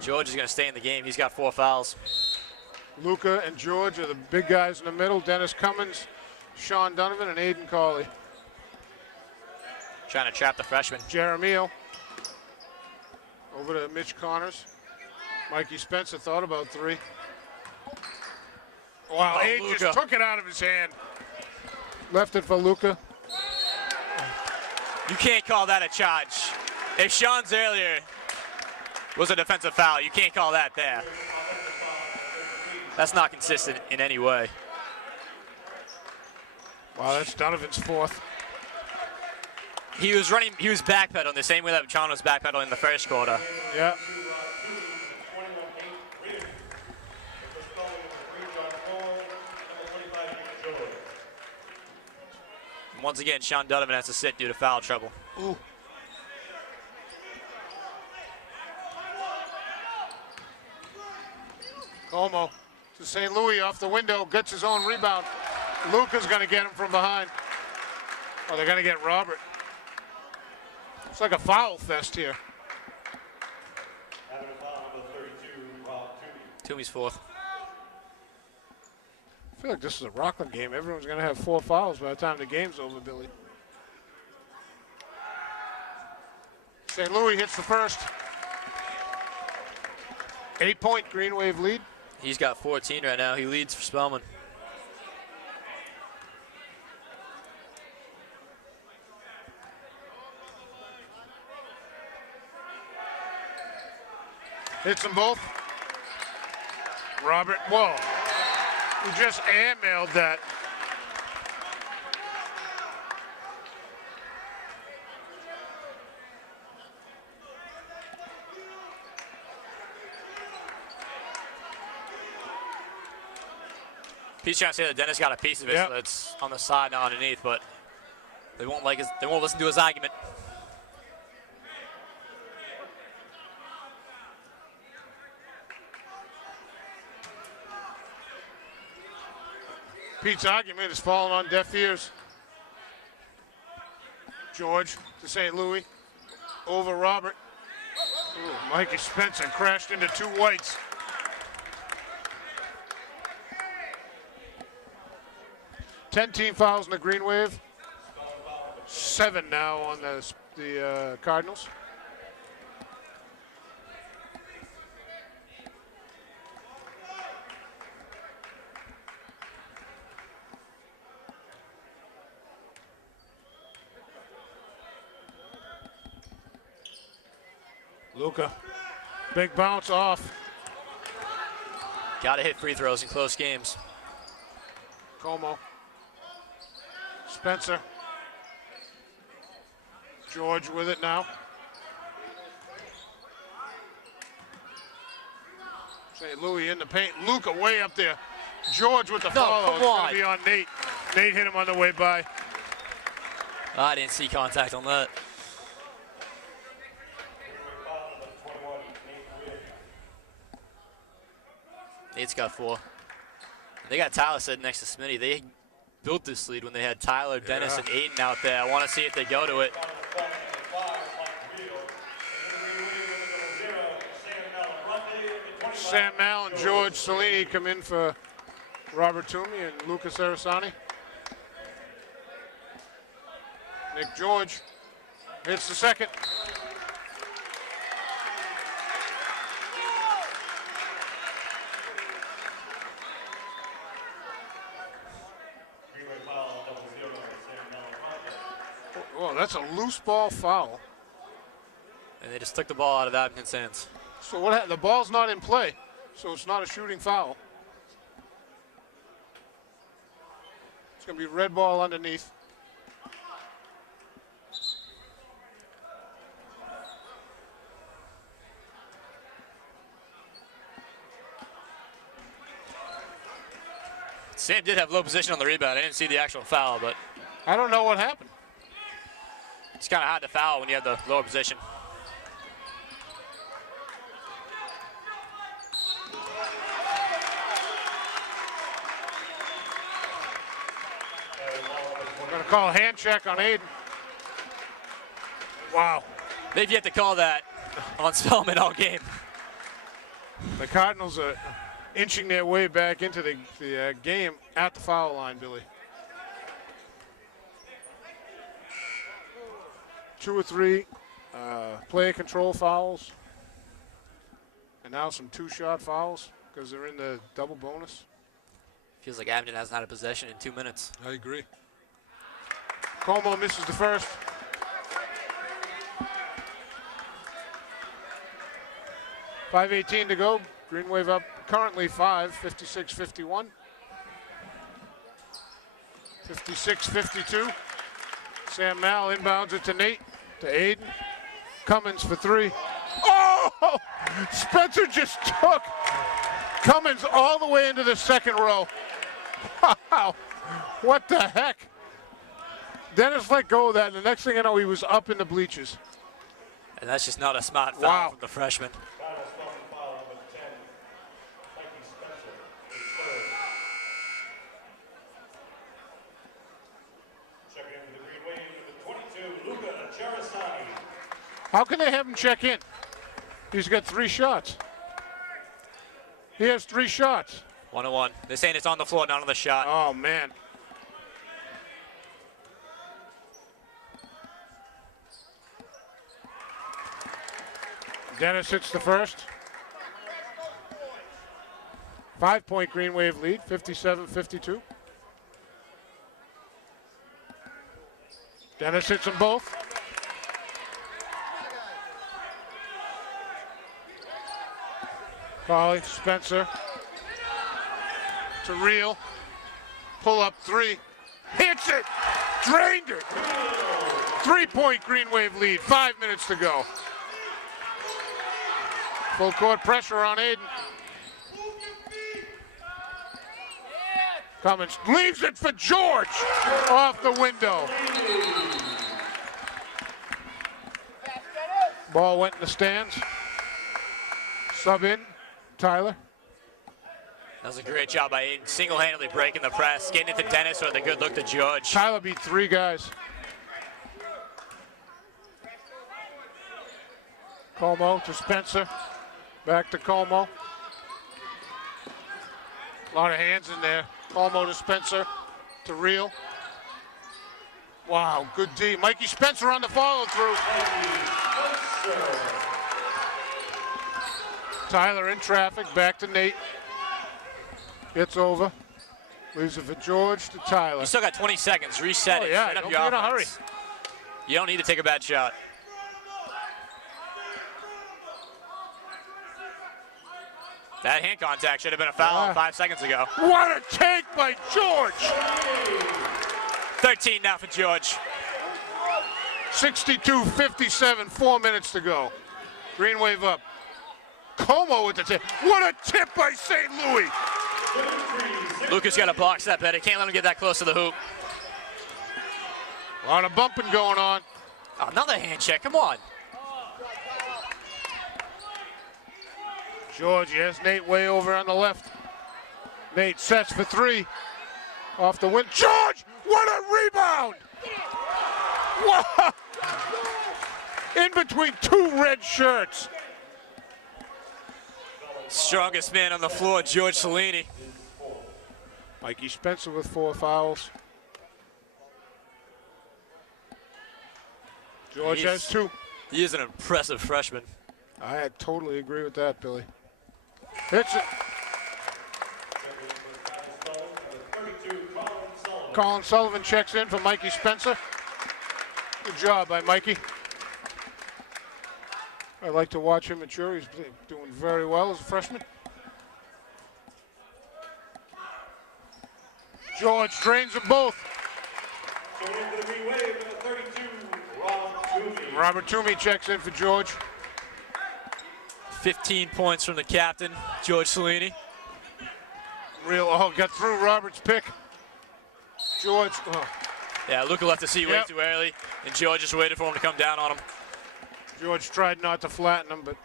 George is going to stay in the game. He's got 4 fouls. Luca and George are the big guys in the middle. Dennis Cummins, Sean Donovan, and Aiden Cawley. Trying to trap the freshman. Jeremio. Over to Mitch Connors. Mikey Spencer thought about 3. Wow, Oh, Aiden Luka just took it out of his hand. Left it for Luca. You can't call that a charge. If Sean's earlier was a defensive foul, you can't call that there. That's not consistent in any way. Wow, that's Donovan's 4th. He was backpedaling the same way that Sean was backpedaling in the first quarter. Yeah. Once again, Sean Donovan has to sit due to foul trouble. Ooh. Como to St. Louis off the window, gets his own rebound. Luca's going to get him from behind. Oh, they're going to get Robert. It's like a foul fest here. Toomey's 4th. I feel like this is a Rockland game. Everyone's going to have 4 fouls by the time the game's over, Billy. St. Louis hits the first. 8-point Green Wave lead. He's got 14 right now. He leads for Spellman. Hits them both. Robert, whoa. He just air-mailed that. Pete's trying to say that Dennis got a piece of it, Yep. so it's on the side, not underneath, but They won't listen to his argument. Pete's argument is falling on deaf ears. George to St. Louis. Over Robert. Ooh, Mikey Spencer crashed into 2 whites. Ten team fouls in the Green Wave. 7 now on the Cardinals. Luka, big bounce off. Gotta hit free throws in close games. Como. Spencer. George with it now. St. Louis in the paint. Luka way up there. George with the follow. It's going to be on Nate. Nate hit him on the way by. I didn't see contact on that. Nate's got 4. They got Tyler sitting next to Smitty. They built this lead when they had Tyler, Dennis, and Aiden out there. I want to see if they go to it. Sam Mal and George Salini come in for Robert Toomey and Lucas Arasani. Nick George hits the second. Well, that's a loose ball foul. And they just took the ball out of Abington's hands. So what happened? The ball's not in play, so it's not a shooting foul. It's going to be red ball underneath. Sam did have low position on the rebound. I didn't see the actual foul, but I don't know what happened. it's kind of hard to foul when you have the lower position. We're going to call a hand check on Aiden. Wow. They've yet to call that on Spellman all game. The Cardinals are inching their way back into the game at the foul line, Billy. 2 or 3 player control fouls. And now some 2-shot fouls because they're in the double bonus. Feels like Abington hasn't had a possession in 2 minutes. I agree. Como misses the first. .5:18 to go. Green Wave up currently 5, 56-51. 56-52. Sam Mal inbounds it to Nate, to Aiden. Cummins for 3. Oh! Spencer just took Cummins all the way into the second row. Wow. What the heck? Dennis let go of that, and the next thing I know, he was up in the bleachers. And that's just not a smart foul from the freshman. How can they have him check in? He's got 3 shots. He has 3 shots. 1-1. They're saying it's on the floor, not on the shot. Oh, man. Dennis hits the first. 5-point Green Wave lead, 57-52. Dennis hits them both. Polly, Spencer, to Reel, pull up 3, hits it, drained it. 3-point Green Wave lead, 5 minutes to go. Full court pressure on Aiden. Cummins leaves it for George. Off the window. Ball went in the stands. Sub in, Tyler. That was a great job by Aiden, single-handedly breaking the press, getting it to Dennis with a good look to George. Tyler beat 3 guys. Como to Spencer. Back to Como. A lot of hands in there. Como to Spencer. To Real. Wow, good D. Mikey Spencer on the follow-through. Tyler in traffic. Back to Nate. Gets over. Leaves it for George to Tyler. You still got 20 seconds. Reset it. Yeah, Set up don't your be in a offense. hurry. You don't need to take a bad shot. That hand contact should have been a foul 5 seconds ago. What a take by George! 13 now for George. 62-57, 4 minutes to go. Green wave up. Como with the tip. What a tip by St. Louis! Lucas got to box that better. Can't let him get that close to the hoop. A lot of bumping going on. Oh, another hand check. Come on. George, yes, Nate way over on the left. Nate sets for 3. Off the win. George, what a rebound! Wow! In between 2 red shirts. Strongest man on the floor, George Cellini. Mikey Spencer with 4 fouls. George has 2. He is an impressive freshman. I totally agree with that, Billy. Hits it. Colin Sullivan checks in for Mikey Spencer. Good job by Mikey. I like to watch him mature. He's doing very well as a freshman. George drains them both. Robert Toomey checks in for George. 15 points from the captain, George Cellini. Got through Robert's pick. George. Yeah, Luka left the seat way too early, and George just waited for him to come down on him. George tried not to flatten him, but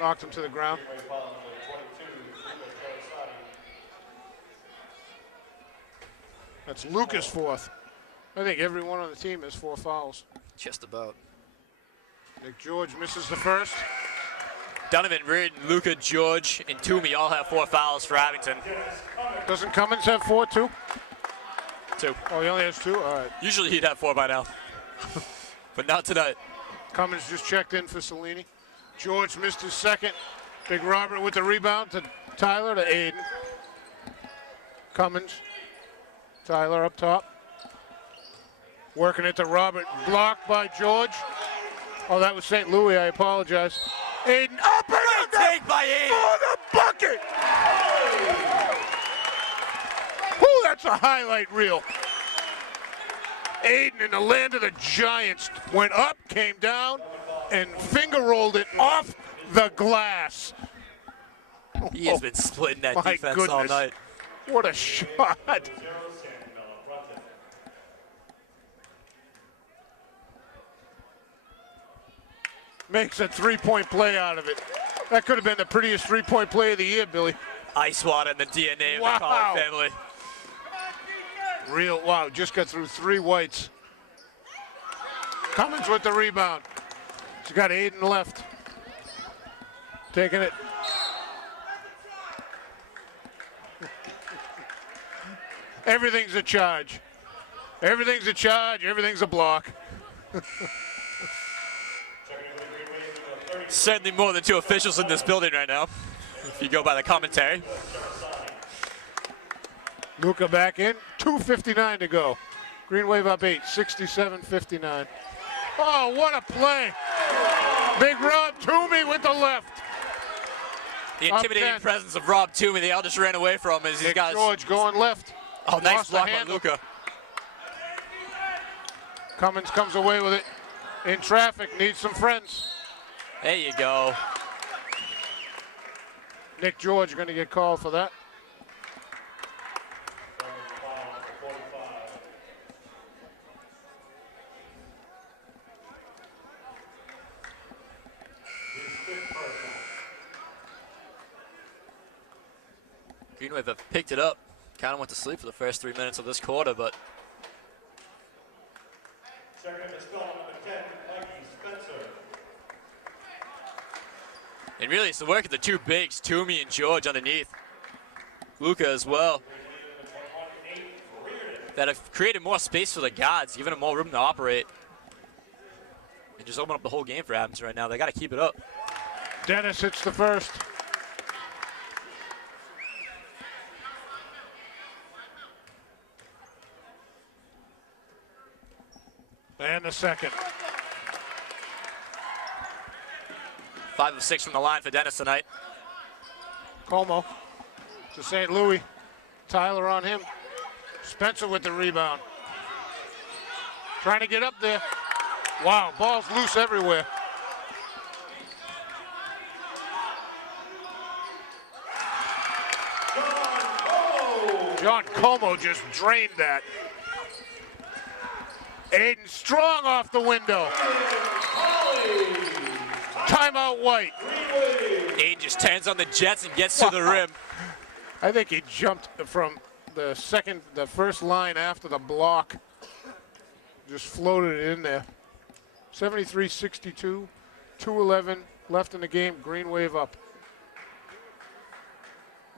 knocked him to the ground. That's Lucas' 4th. I think everyone on the team has 4 fouls. Just about. Nick George misses the first. Donovan, Reardon, Luka, George, and Toomey all have 4 fouls for Abington. Doesn't Cummins have 4 too? 2. Oh, he only has 2? All right. Usually he'd have 4 by now, but not tonight. Cummins just checked in for Cellini. George missed his second. Big Robert with the rebound to Tyler to Aiden. Cummins. Tyler up top. Working it to Robert. Blocked by George. Oh, that was St. Louis. I apologize. Aiden up and under Take by Aiden for the bucket. Ooh, that's a highlight reel. Aiden in the land of the Giants went up, came down, and finger rolled it off the glass. He has been splitting that My defense goodness. all night. What a shot. Makes a 3-point play out of it. That could have been the prettiest 3-point play of the year, Billy. Ice water in the DNA of the Collin family. Wow, just got through 3 whites. Cummins with the rebound. She's got Aiden left. Taking it. Everything's a charge. Everything's a charge, everything's a block. Certainly more than 2 officials in this building right now, if you go by the commentary. Luka back in, 2:59 to go. Green wave up 8, 67-59. Oh, what a play. Big Rob Toomey with the left. The intimidating presence of Rob Toomey, they all just ran away from him as he's got George going left. Oh, nice Lost block the by handle. Luka. Cummins comes away with it. In traffic, needs some friends. There you go. Nick George going to get called for that. Greenwave have picked it up. Kind of went to sleep for the first 3 minutes of this quarter, but Checking the spell on number 10, Mikey Spencer. and really it's the work of the two bigs, Toomey and George underneath. Luca as well, that have created more space for the guards, giving them more room to operate. And just open up the whole game for Abington right now. They got to keep it up. Dennis hits the first. And the second. 5 of 6 from the line for Dennis tonight. Como to St. Louis. Tyler on him. Spencer with the rebound. Trying to get up there. Wow, ball's loose everywhere. John Como just drained that. Aiden Strong off the window. Timeout White. Aiden just turns on the Jets and gets to the rim. I think he jumped from the first line after the block. Just floated it in there. 73-62, 2:11 left in the game. Green Wave up.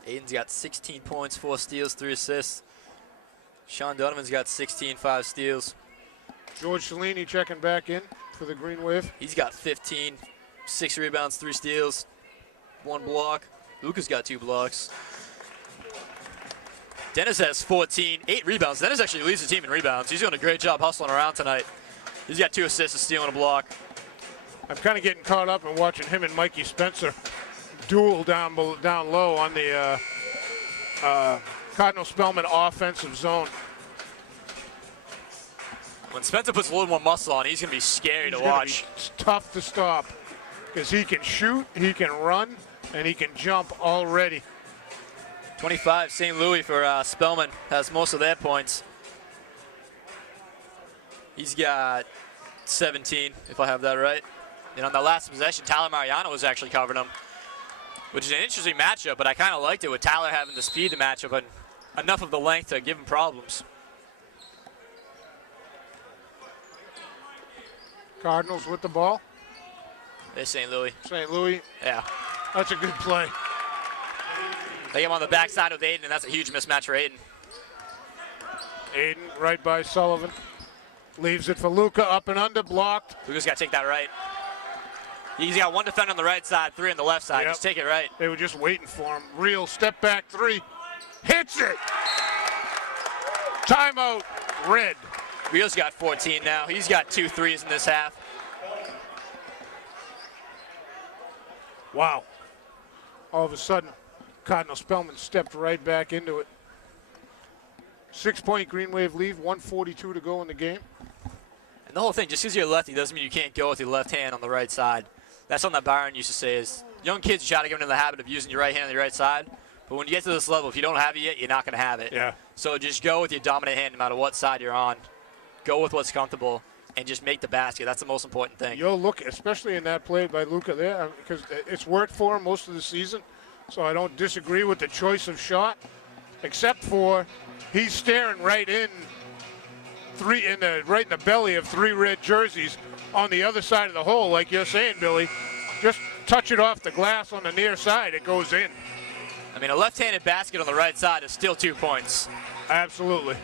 Aiden's got 16 points, 4 steals, 3 assists. Sean Donovan's got 16, 5 steals. George Cellini checking back in for the Green Wave. He's got 15, 6 rebounds, 3 steals, 1 block. Luca's got 2 blocks. Dennis has 14, 8 rebounds. Dennis actually leads the team in rebounds. He's doing a great job hustling around tonight. He's got 2 assists, a steal, and a block. I'm kind of getting caught up in watching him and Mikey Spencer duel down low on the Cardinal Spellman offensive zone. When Spencer puts a little more muscle on, he's going to be scary to watch. It's tough to stop because he can shoot, he can run, and he can jump already. 25, St. Louis for Spellman, has most of their points. He's got 17, if I have that right. And on the last possession, Tyler Mariano was actually covering him, which is an interesting matchup, but I kind of liked it with Tyler having the speed to match up and enough of the length to give him problems. Cardinals with the ball. There's St. Louis. St. Louis, Yeah. that's a good play. They get him on the backside with Aiden, and that's a huge mismatch for Aiden. Aiden right by Sullivan. Leaves it for Luca, up and under, blocked. Luca's got to take that right. He's got 1 defender on the right side, 3 on the left side. Yep. Just take it right. They were just waiting for him. Real step back 3. Hits it! Timeout, Red. Rio's got 14 now. He's got 2 threes in this half. Wow. All of a sudden, Cardinal Spellman stepped right back into it. 6-point Green Wave lead, 1:42 to go in the game. And the whole thing, just because you're a lefty doesn't mean you can't go with your left hand on the right side. That's something that Byron used to say is, young kids, you try to get into the habit of using your right hand on your right side. But when you get to this level, if you don't have it yet, you're not going to have it. Yeah. So just go with your dominant hand no matter what side you're on. Go with what's comfortable and just make the basket. That's the most important thing. You'll look, especially in that play by Luca there, because it's worked for him most of the season. So I don't disagree with the choice of shot, except for he's staring right in right in the belly of 3 red jerseys on the other side of the hole, like you're saying, Billy. Just touch it off the glass on the near side, it goes in. I mean, a left-handed basket on the right side is still 2 points. Absolutely.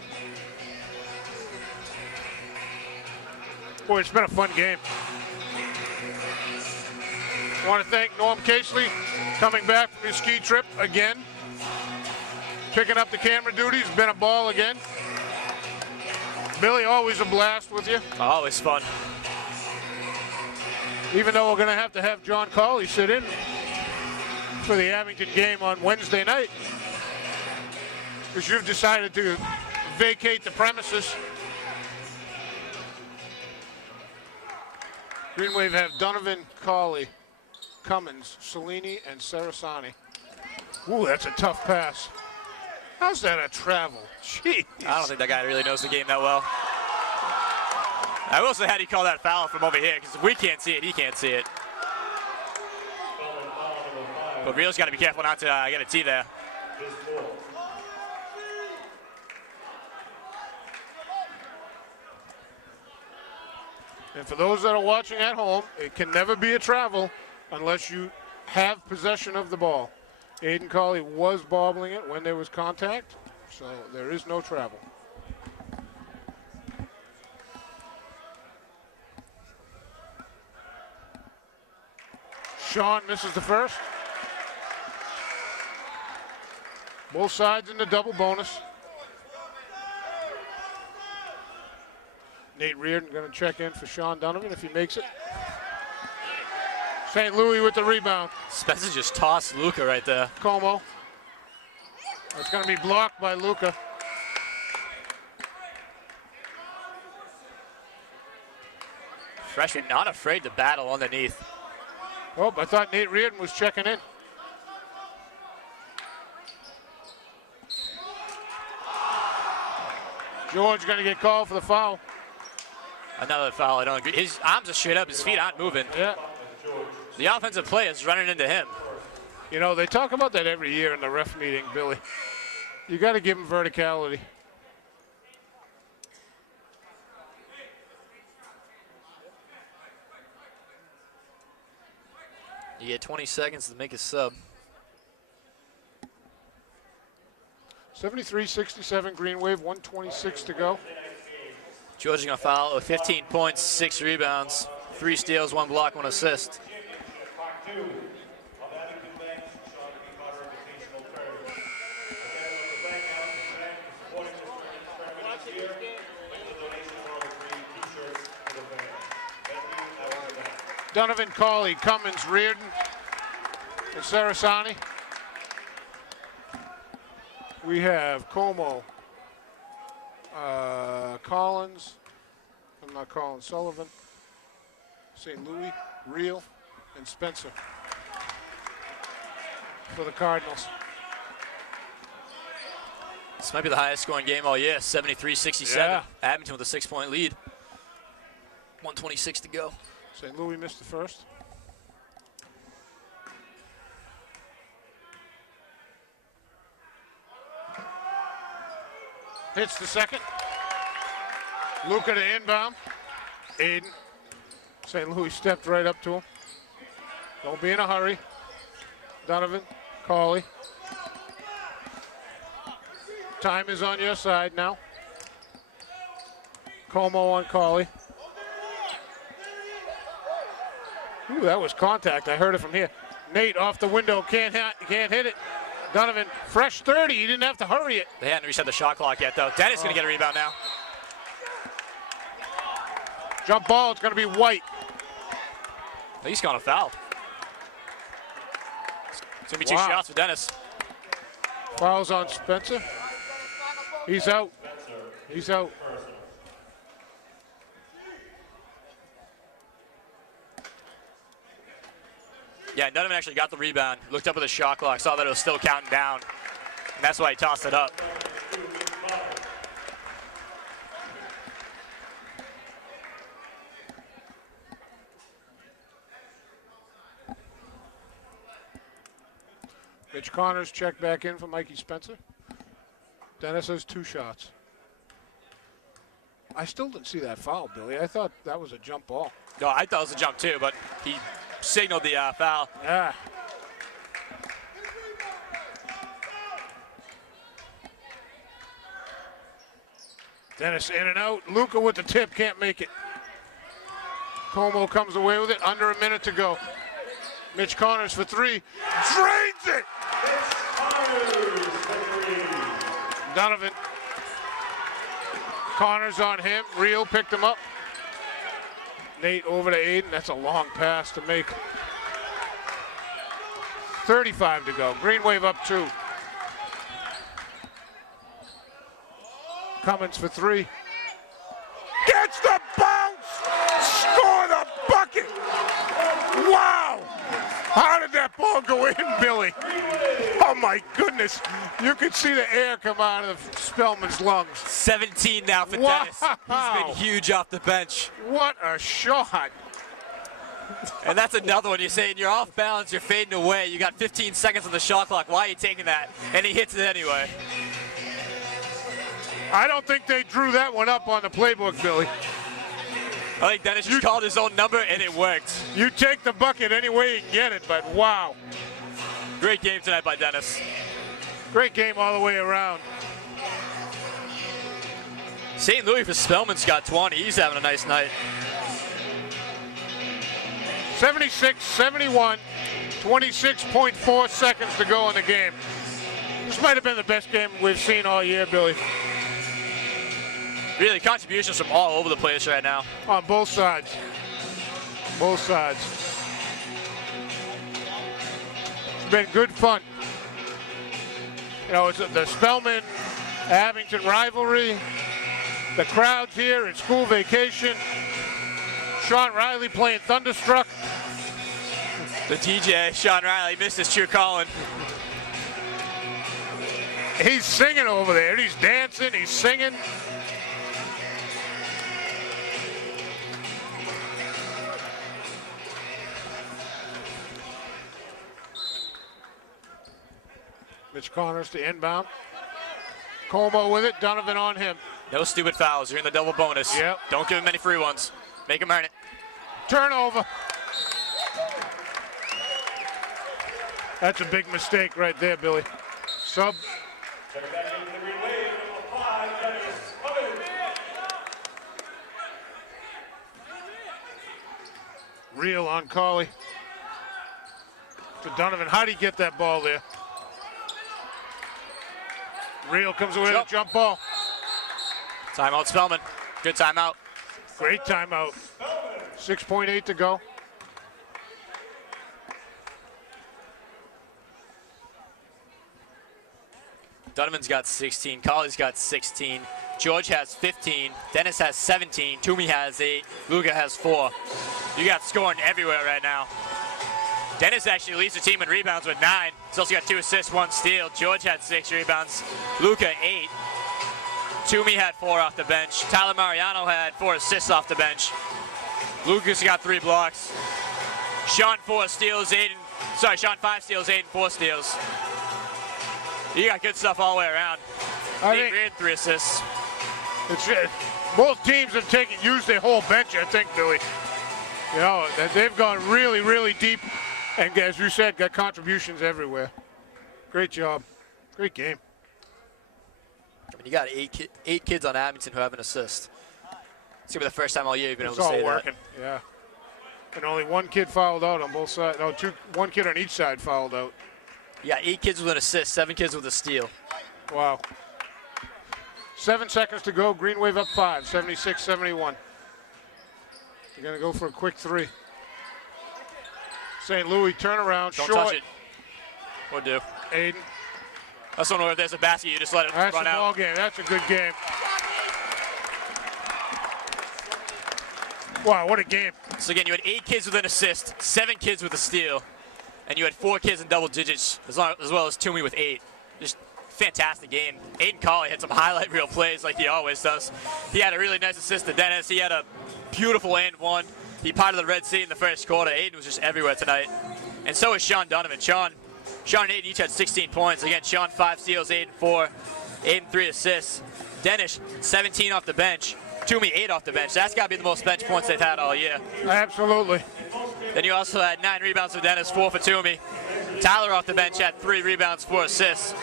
Boy, it's been a fun game. I want to thank Norm Casely, coming back from his ski trip again. Picking up the camera duties, been a ball again. Billy, always a blast with you. Always fun. Even though we're going to have John Cawley sit in for the Abington game on Wednesday night, because you've decided to vacate the premises. Green Wave have Donovan, Cawley, Cummins, Cellini, and Sarasani. Ooh, that's a tough pass. How's that a travel? Jeez. I don't think that guy really knows the game that well. I will say, how do you call that foul from over here? Because if we can't see it, he can't see it. But Rio's got to be careful not to get a tee there. his fourth. And for those that are watching at home, it can never be a travel unless you have possession of the ball. Aiden Colley was bobbling it when there was contact, so there is no travel. Sean misses the first. Both sides in the double bonus. Nate Reardon going to check in for Sean Donovan if he makes it. St. Louis with the rebound. Spencer just tossed Luca right there. Como. It's going to be blocked by Luca. Freshman not afraid to battle underneath. Oh, I thought Nate Reardon was checking in. George going to get called for the foul. Another foul, I don't agree. His arms are straight up, his feet aren't moving. Yeah. The offensive player is running into him. You know, they talk about that every year in the ref meeting, Billy. You got to give him verticality. You get 20 seconds to make a sub. 73-67 Green Wave, 1:26 to go. George is going to foul with 15 points, 6 rebounds, 3 steals, 1 block, 1 assist. Donovan, Colley, Cummins, Reardon, and Sarasani. We have Como, Collins, I'm not Collins, Sullivan, St. Louis, Reel, and Spencer for the Cardinals. This might be the highest scoring game all year, 73-67. Yeah. Abington with a 6-point lead. 1:26 to go. St. Louis missed the first. Hits the second. Luca to inbound. Aiden. St. Louis stepped right up to him. Don't be in a hurry. Donovan, Colley. Time is on your side now. Como on Colley. Ooh, that was contact. I heard it from here. Nate off the window, can't hit it. Donovan, fresh 30. He didn't have to hurry it. They hadn't reset the shot clock yet, though. Dennis going to get a rebound now. Jump ball, it's going to be White. He's going to foul. It's going to be 2 shots for Dennis. Fouls on Spencer. He's out. He's out. Yeah, Donovan actually got the rebound. Looked up at the shot clock, saw that it was still counting down. And that's why he tossed it up. Mitch Connors checked back in for Mikey Spencer. Dennis has 2 shots. I still didn't see that foul, Billy. I thought that was a jump ball. No, I thought it was a jump too, but he signaled the foul. Yeah. Dennis in and out. Luca with the tip, can't make it. Como comes away with it, under a minute to go. Mitch Connors for 3, drains it! Donovan. Connors on him, Reel picked him up. Nate over to Aiden, that's a long pass to make. 35 to go, Green Wave up 2. Cummins for 3. Gets the bounce! Score the bucket! Wow! How did that ball go in, Billy? Oh my goodness. You could see the air come out of Spellman's lungs. 17 now for Wow. Dennis. He's been huge off the bench. What a shot. And that's another one. You're saying you're off balance, you're fading away. You got 15 seconds on the shot clock. Why are you taking that? And he hits it anyway. I don't think they drew that one up on the playbook, Billy. I think Dennis just called his own number, and it worked. You take the bucket any way you can get it, but wow. Great game tonight by Dennis. Great game all the way around. St. Louis for Spellman's got 20. He's having a nice night. 76-71, 26.4 seconds to go in the game. This might have been the best game we've seen all year, Billy. Really, contributions from all over the place right now. On both sides. Both sides. It's been good fun. You know, it's the Spellman-Abington rivalry. The crowds here in school vacation. Sean Riley playing Thunderstruck. The DJ, Sean Riley, missed his true calling. He's singing over there. He's dancing, he's singing. Mitch Connors to inbound. Como with it, Donovan on him. No stupid fouls. You're in the double bonus. Yep. Don't give him any free ones. Make him earn it. Turnover. That's a big mistake right there, Billy. Sub. Real on Colley. To Donovan. How'd he get that ball there? Real comes away with a jump ball. Timeout, Spellman. Good timeout. Great timeout. 6.8 to go. Donovan's got 16. Colley's got 16. George has 15. Dennis has 17. Toomey has 8. Luca has 4. You got scoring everywhere right now. Dennis actually leads the team in rebounds with 9. He's also got 2 assists, 1 steal. George had 6 rebounds. Luca 8. Toomey had 4 off the bench. Tyler Mariano had 4 assists off the bench. Lucas got 3 blocks. Sean 4 steals, Sean 5 steals, 8 and 4 steals. You got good stuff all the way around. I think 3 assists. Both teams have used their whole bench, I think, Billy. You know, they've gone really, really deep. And as you said, got contributions everywhere. Great job. Great game. I mean, you got 8 kids on Abington who have an assist. It's gonna be the first time all year you've been able to say It's all working, yeah. And only 1 kid fouled out on both sides. No, 1 kid on each side fouled out. You got 8 kids with an assist, 7 kids with a steal. Wow. 7 seconds to go. Green Wave up 5, 76-71. They're gonna go for a quick 3. St. Louis turnaround, Don't short. touch it. Or do. Aiden. That's one where if there's a basket, you just let it That's run a out. ball game. That's a good game. Wow, what a game. So again, you had 8 kids with an assist, 7 kids with a steal, and you had 4 kids in double digits, as well as Toomey with 8. Just fantastic game. Aiden Colley had some highlight reel plays like he always does. He had a really nice assist to Dennis. He had a beautiful and one. He potted the Red Sea in the first quarter. Aiden was just everywhere tonight. And so is Sean Donovan. Sean and Aiden each had 16 points. Again, Sean 5 steals, Aiden 4. Aiden 3 assists. Dennis 17 off the bench. Toomey 8 off the bench. That's got to be the most bench points they've had all year. Absolutely. Then you also had 9 rebounds for Dennis, 4 for Toomey. Tyler off the bench had 3 rebounds, 4 assists.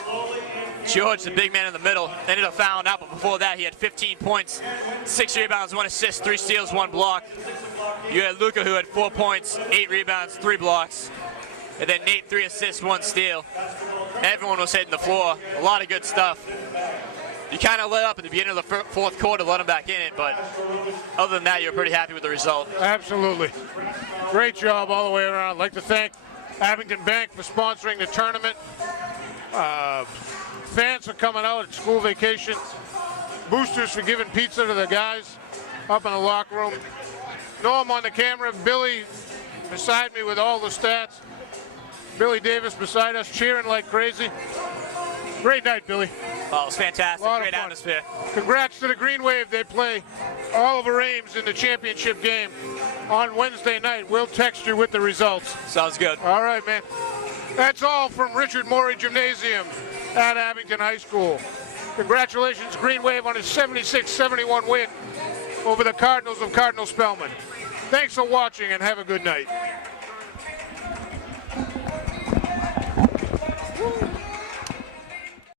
George, the big man in the middle, ended up fouling out, but before that he had 15 points, 6 rebounds, 1 assist, 3 steals, 1 block. You had Luca who had 4 points, 8 rebounds, 3 blocks. And then Nate, 3 assists, 1 steal. Everyone was hitting the floor. A lot of good stuff. You kind of let up at the beginning of the fourth quarter, let them back in it, but other than that, you're pretty happy with the result. Absolutely. Great job all the way around. I'd like to thank Abington Bank for sponsoring the tournament. Fans for coming out at school vacation. Boosters for giving pizza to the guys up in the locker room. Norm on the camera. Billy beside me with all the stats. Billy Davis beside us cheering like crazy. Great night, Billy. Oh, it was fantastic. Great atmosphere. Congrats to the Green Wave. They play Oliver Ames in the championship game. on Wednesday night. We'll text you with the results. Sounds good. All right, man. That's all from Richard Morey Gymnasium at Abington High School. Congratulations, Green Wave, on his 76-71 win over the Cardinals of Cardinal Spellman. Thanks for watching and have a good night.